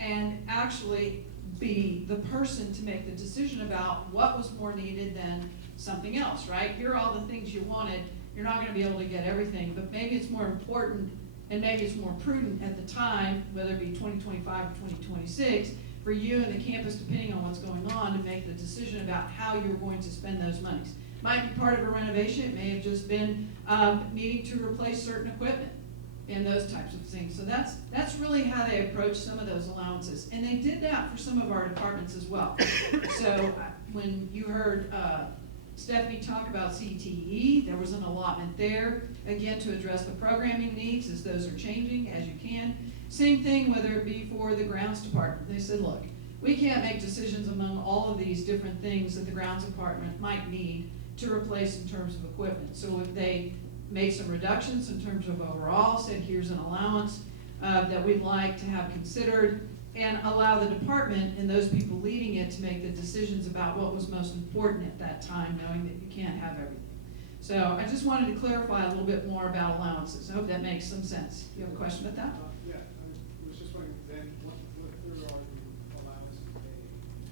and actually be the person to make the decision about what was more needed than something else, right? Here are all the things you wanted. You're not going to be able to get everything, but maybe it's more important and maybe it's more prudent at the time, whether it be 2025 or 2026, for you and the campus, depending on what's going on, to make the decision about how you're going to spend those monies. Might be part of a renovation. It may have just been needing to replace certain equipment and those types of things. So that's really how they approach some of those allowances. And they did that for some of our departments as well. So when you heard Stephanie talk about CTE, there was an allotment there, again, to address the programming needs as those are changing as you can. Same thing whether it be for the grounds department. They said, look, we can't make decisions among all of these different things that the grounds department might need to replace in terms of equipment. So if they made some reductions in terms of overall, said here's an allowance that we'd like to have considered, and allow the department and those people leading it to make the decisions about what was most important at that time, knowing that you can't have everything. So I just wanted to clarify a little bit more about allowances. I hope that makes some sense. You have a question about that? Yeah, I was just wondering then, what are the allowances paid?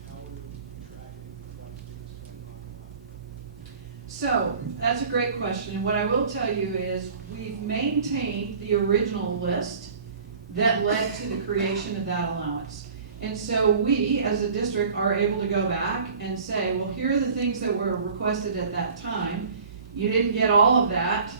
How are you tracking what students spend on allowance? So that's a great question. And what I will tell you is we've maintained the original list that led to the creation of that allowance. And so we, as a district, are able to go back and say, well, here are the things that were requested at that time. You didn't get all of that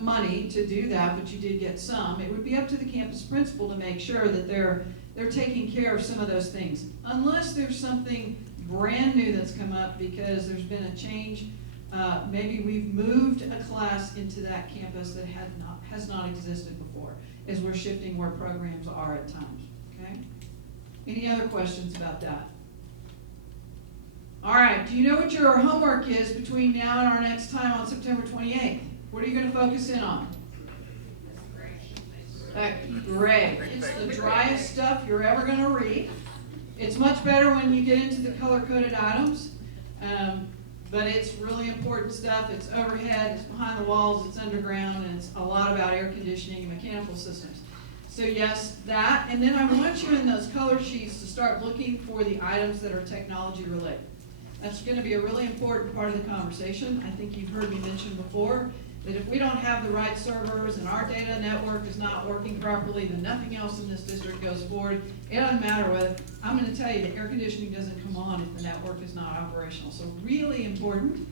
money to do that, but you did get some. It would be up to the campus principal to make sure that they're taking care of some of those things, unless there's something brand new that's come up because there's been a change. Maybe we've moved a class into that campus that has not existed before, as we're shifting where programs are at times, okay? Any other questions about that? All right, do you know what your homework is between now and our next time on September 28th? What are you going to focus in on? Gray. It's the driest stuff you're ever going to read. It's much better when you get into the color-coded items, but it's really important stuff. It's overhead, it's behind the walls, it's underground, and it's a lot about air conditioning and mechanical systems. So yes, that, and then I want you in those color sheets to start looking for the items that are technology related. That's going to be a really important part of the conversation. I think you've heard me mention before that if we don't have the right servers and our data network is not working properly, then nothing else in this district goes forward. It doesn't matter whether, I'm going to tell you that air conditioning doesn't come on if the network is not operational. So really important.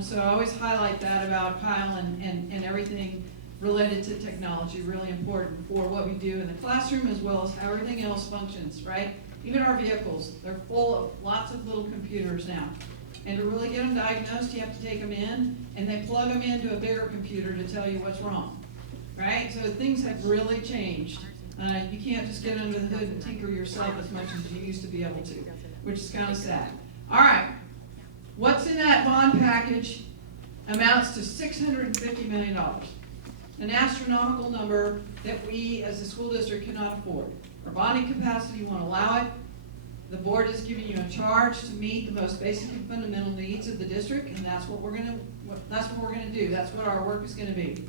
So I always highlight that about Kyle and everything related to technology, really important for what we do in the classroom as well as how everything else functions, right? Even our vehicles, they're full of lots of little computers now. And to really get them diagnosed, you have to take them in, and they plug them into a bigger computer to tell you what's wrong, right? So things have really changed. You can't just get under the hood and tinker yourself as much as you used to be able to, which is kind of sad. All right, what's in that bond package amounts to $650 million, an astronomical number that we as a school district cannot afford. Our bonding capacity won't allow it. The board is giving you a charge to meet the most basic and fundamental needs of the district, and that's what we're going to do. That's what our work is going to be.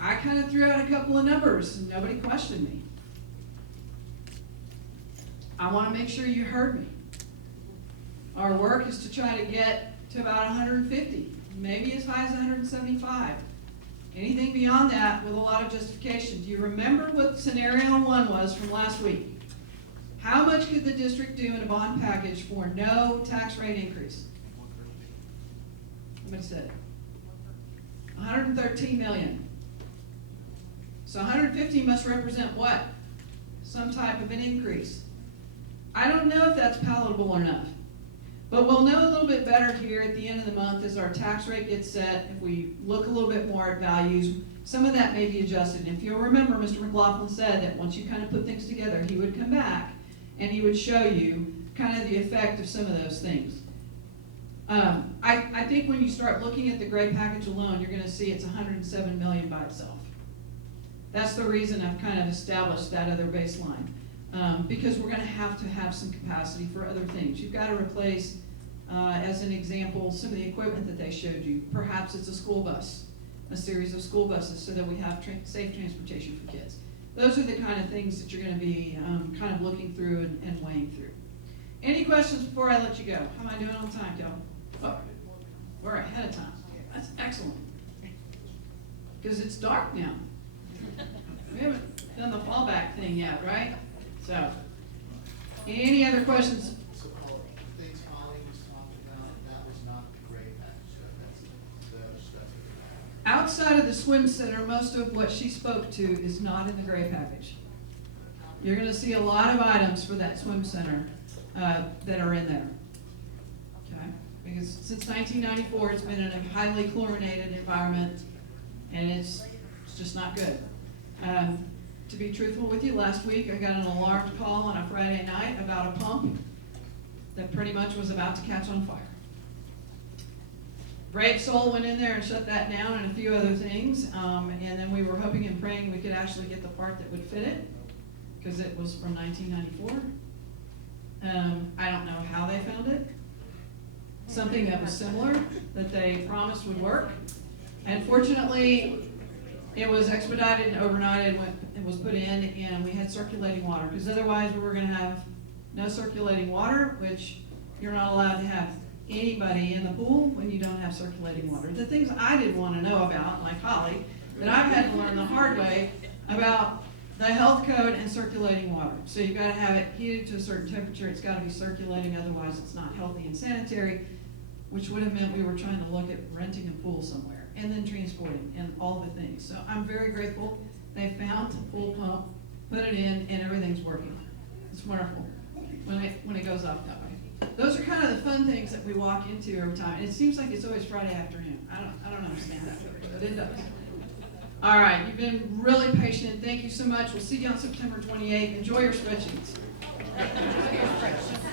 I kind of threw out a couple of numbers, and nobody questioned me. I want to make sure you heard me. Our work is to try to get to about 150, maybe as high as 175. Anything beyond that with a lot of justification. Do you remember what scenario 1 was from last week? How much could the district do in a bond package for no tax rate increase? Somebody said it. $113 million. So 150 must represent what? Some type of an increase. I don't know if that's palatable enough. But we'll know a little bit better here at the end of the month as our tax rate gets set. If we look a little bit more at values, some of that may be adjusted. And if you'll remember, Mr. McLaughlin said that once you kind of put things together, he would come back and he would show you kind of the effect of some of those things. I think when you start looking at the gray package alone, you're going to see it's $107 million by itself. That's the reason I've kind of established that other baseline. because we're gonna have to have some capacity for other things. You've gotta replace, as an example, some of the equipment that they showed you. Perhaps it's a school bus, a series of school buses, so that we have safe transportation for kids. Those are the kind of things that you're gonna be kind of looking through and weighing through. Any questions before I let you go? How am I doing on time, Kel? Oh, we're ahead of time. That's excellent. Because it's dark now. We haven't done the fallback thing yet, right? So, any other questions? So, Paul, the things Holly was talking about, that was not the gray package, that's the other stuff. Outside of the swim center, most of what she spoke to is not in the gray package. You're gonna see a lot of items for that swim center that are in there. Okay? Because since 1994, it's been in a highly chlorinated environment, and it's just not good. To be truthful with you, last week I got an alarmed call on a Friday night about a pump that pretty much was about to catch on fire. Brave soul went in there and shut that down and a few other things, and then we were hoping and praying we could actually get the part that would fit it, because it was from 1994. I don't know how they found it. Something that was similar, that they promised would work. And fortunately, it was expedited and overnighted when it was put in, and we had circulating water, because otherwise we were gonna have no circulating water, which you're not allowed to have anybody in the pool when you don't have circulating water. The things I didn't want to know about, like Holly, that I've had to learn the hard way about the health code and circulating water. So you've got to have it heated to a certain temperature, it's got to be circulating, otherwise it's not healthy and sanitary, which would have meant we were trying to look at renting a pool somewhere, and then transporting, and all the things. So I'm very grateful they found a pool pump, put it in, and everything's working. It's wonderful when it goes off that way. Those are kind of the fun things that we walk into every time. And it seems like it's always Friday afternoon. I don't understand that, but it does. All right, you've been really patient. Thank you so much. We'll see you on September 28th. Enjoy your spreadsheets.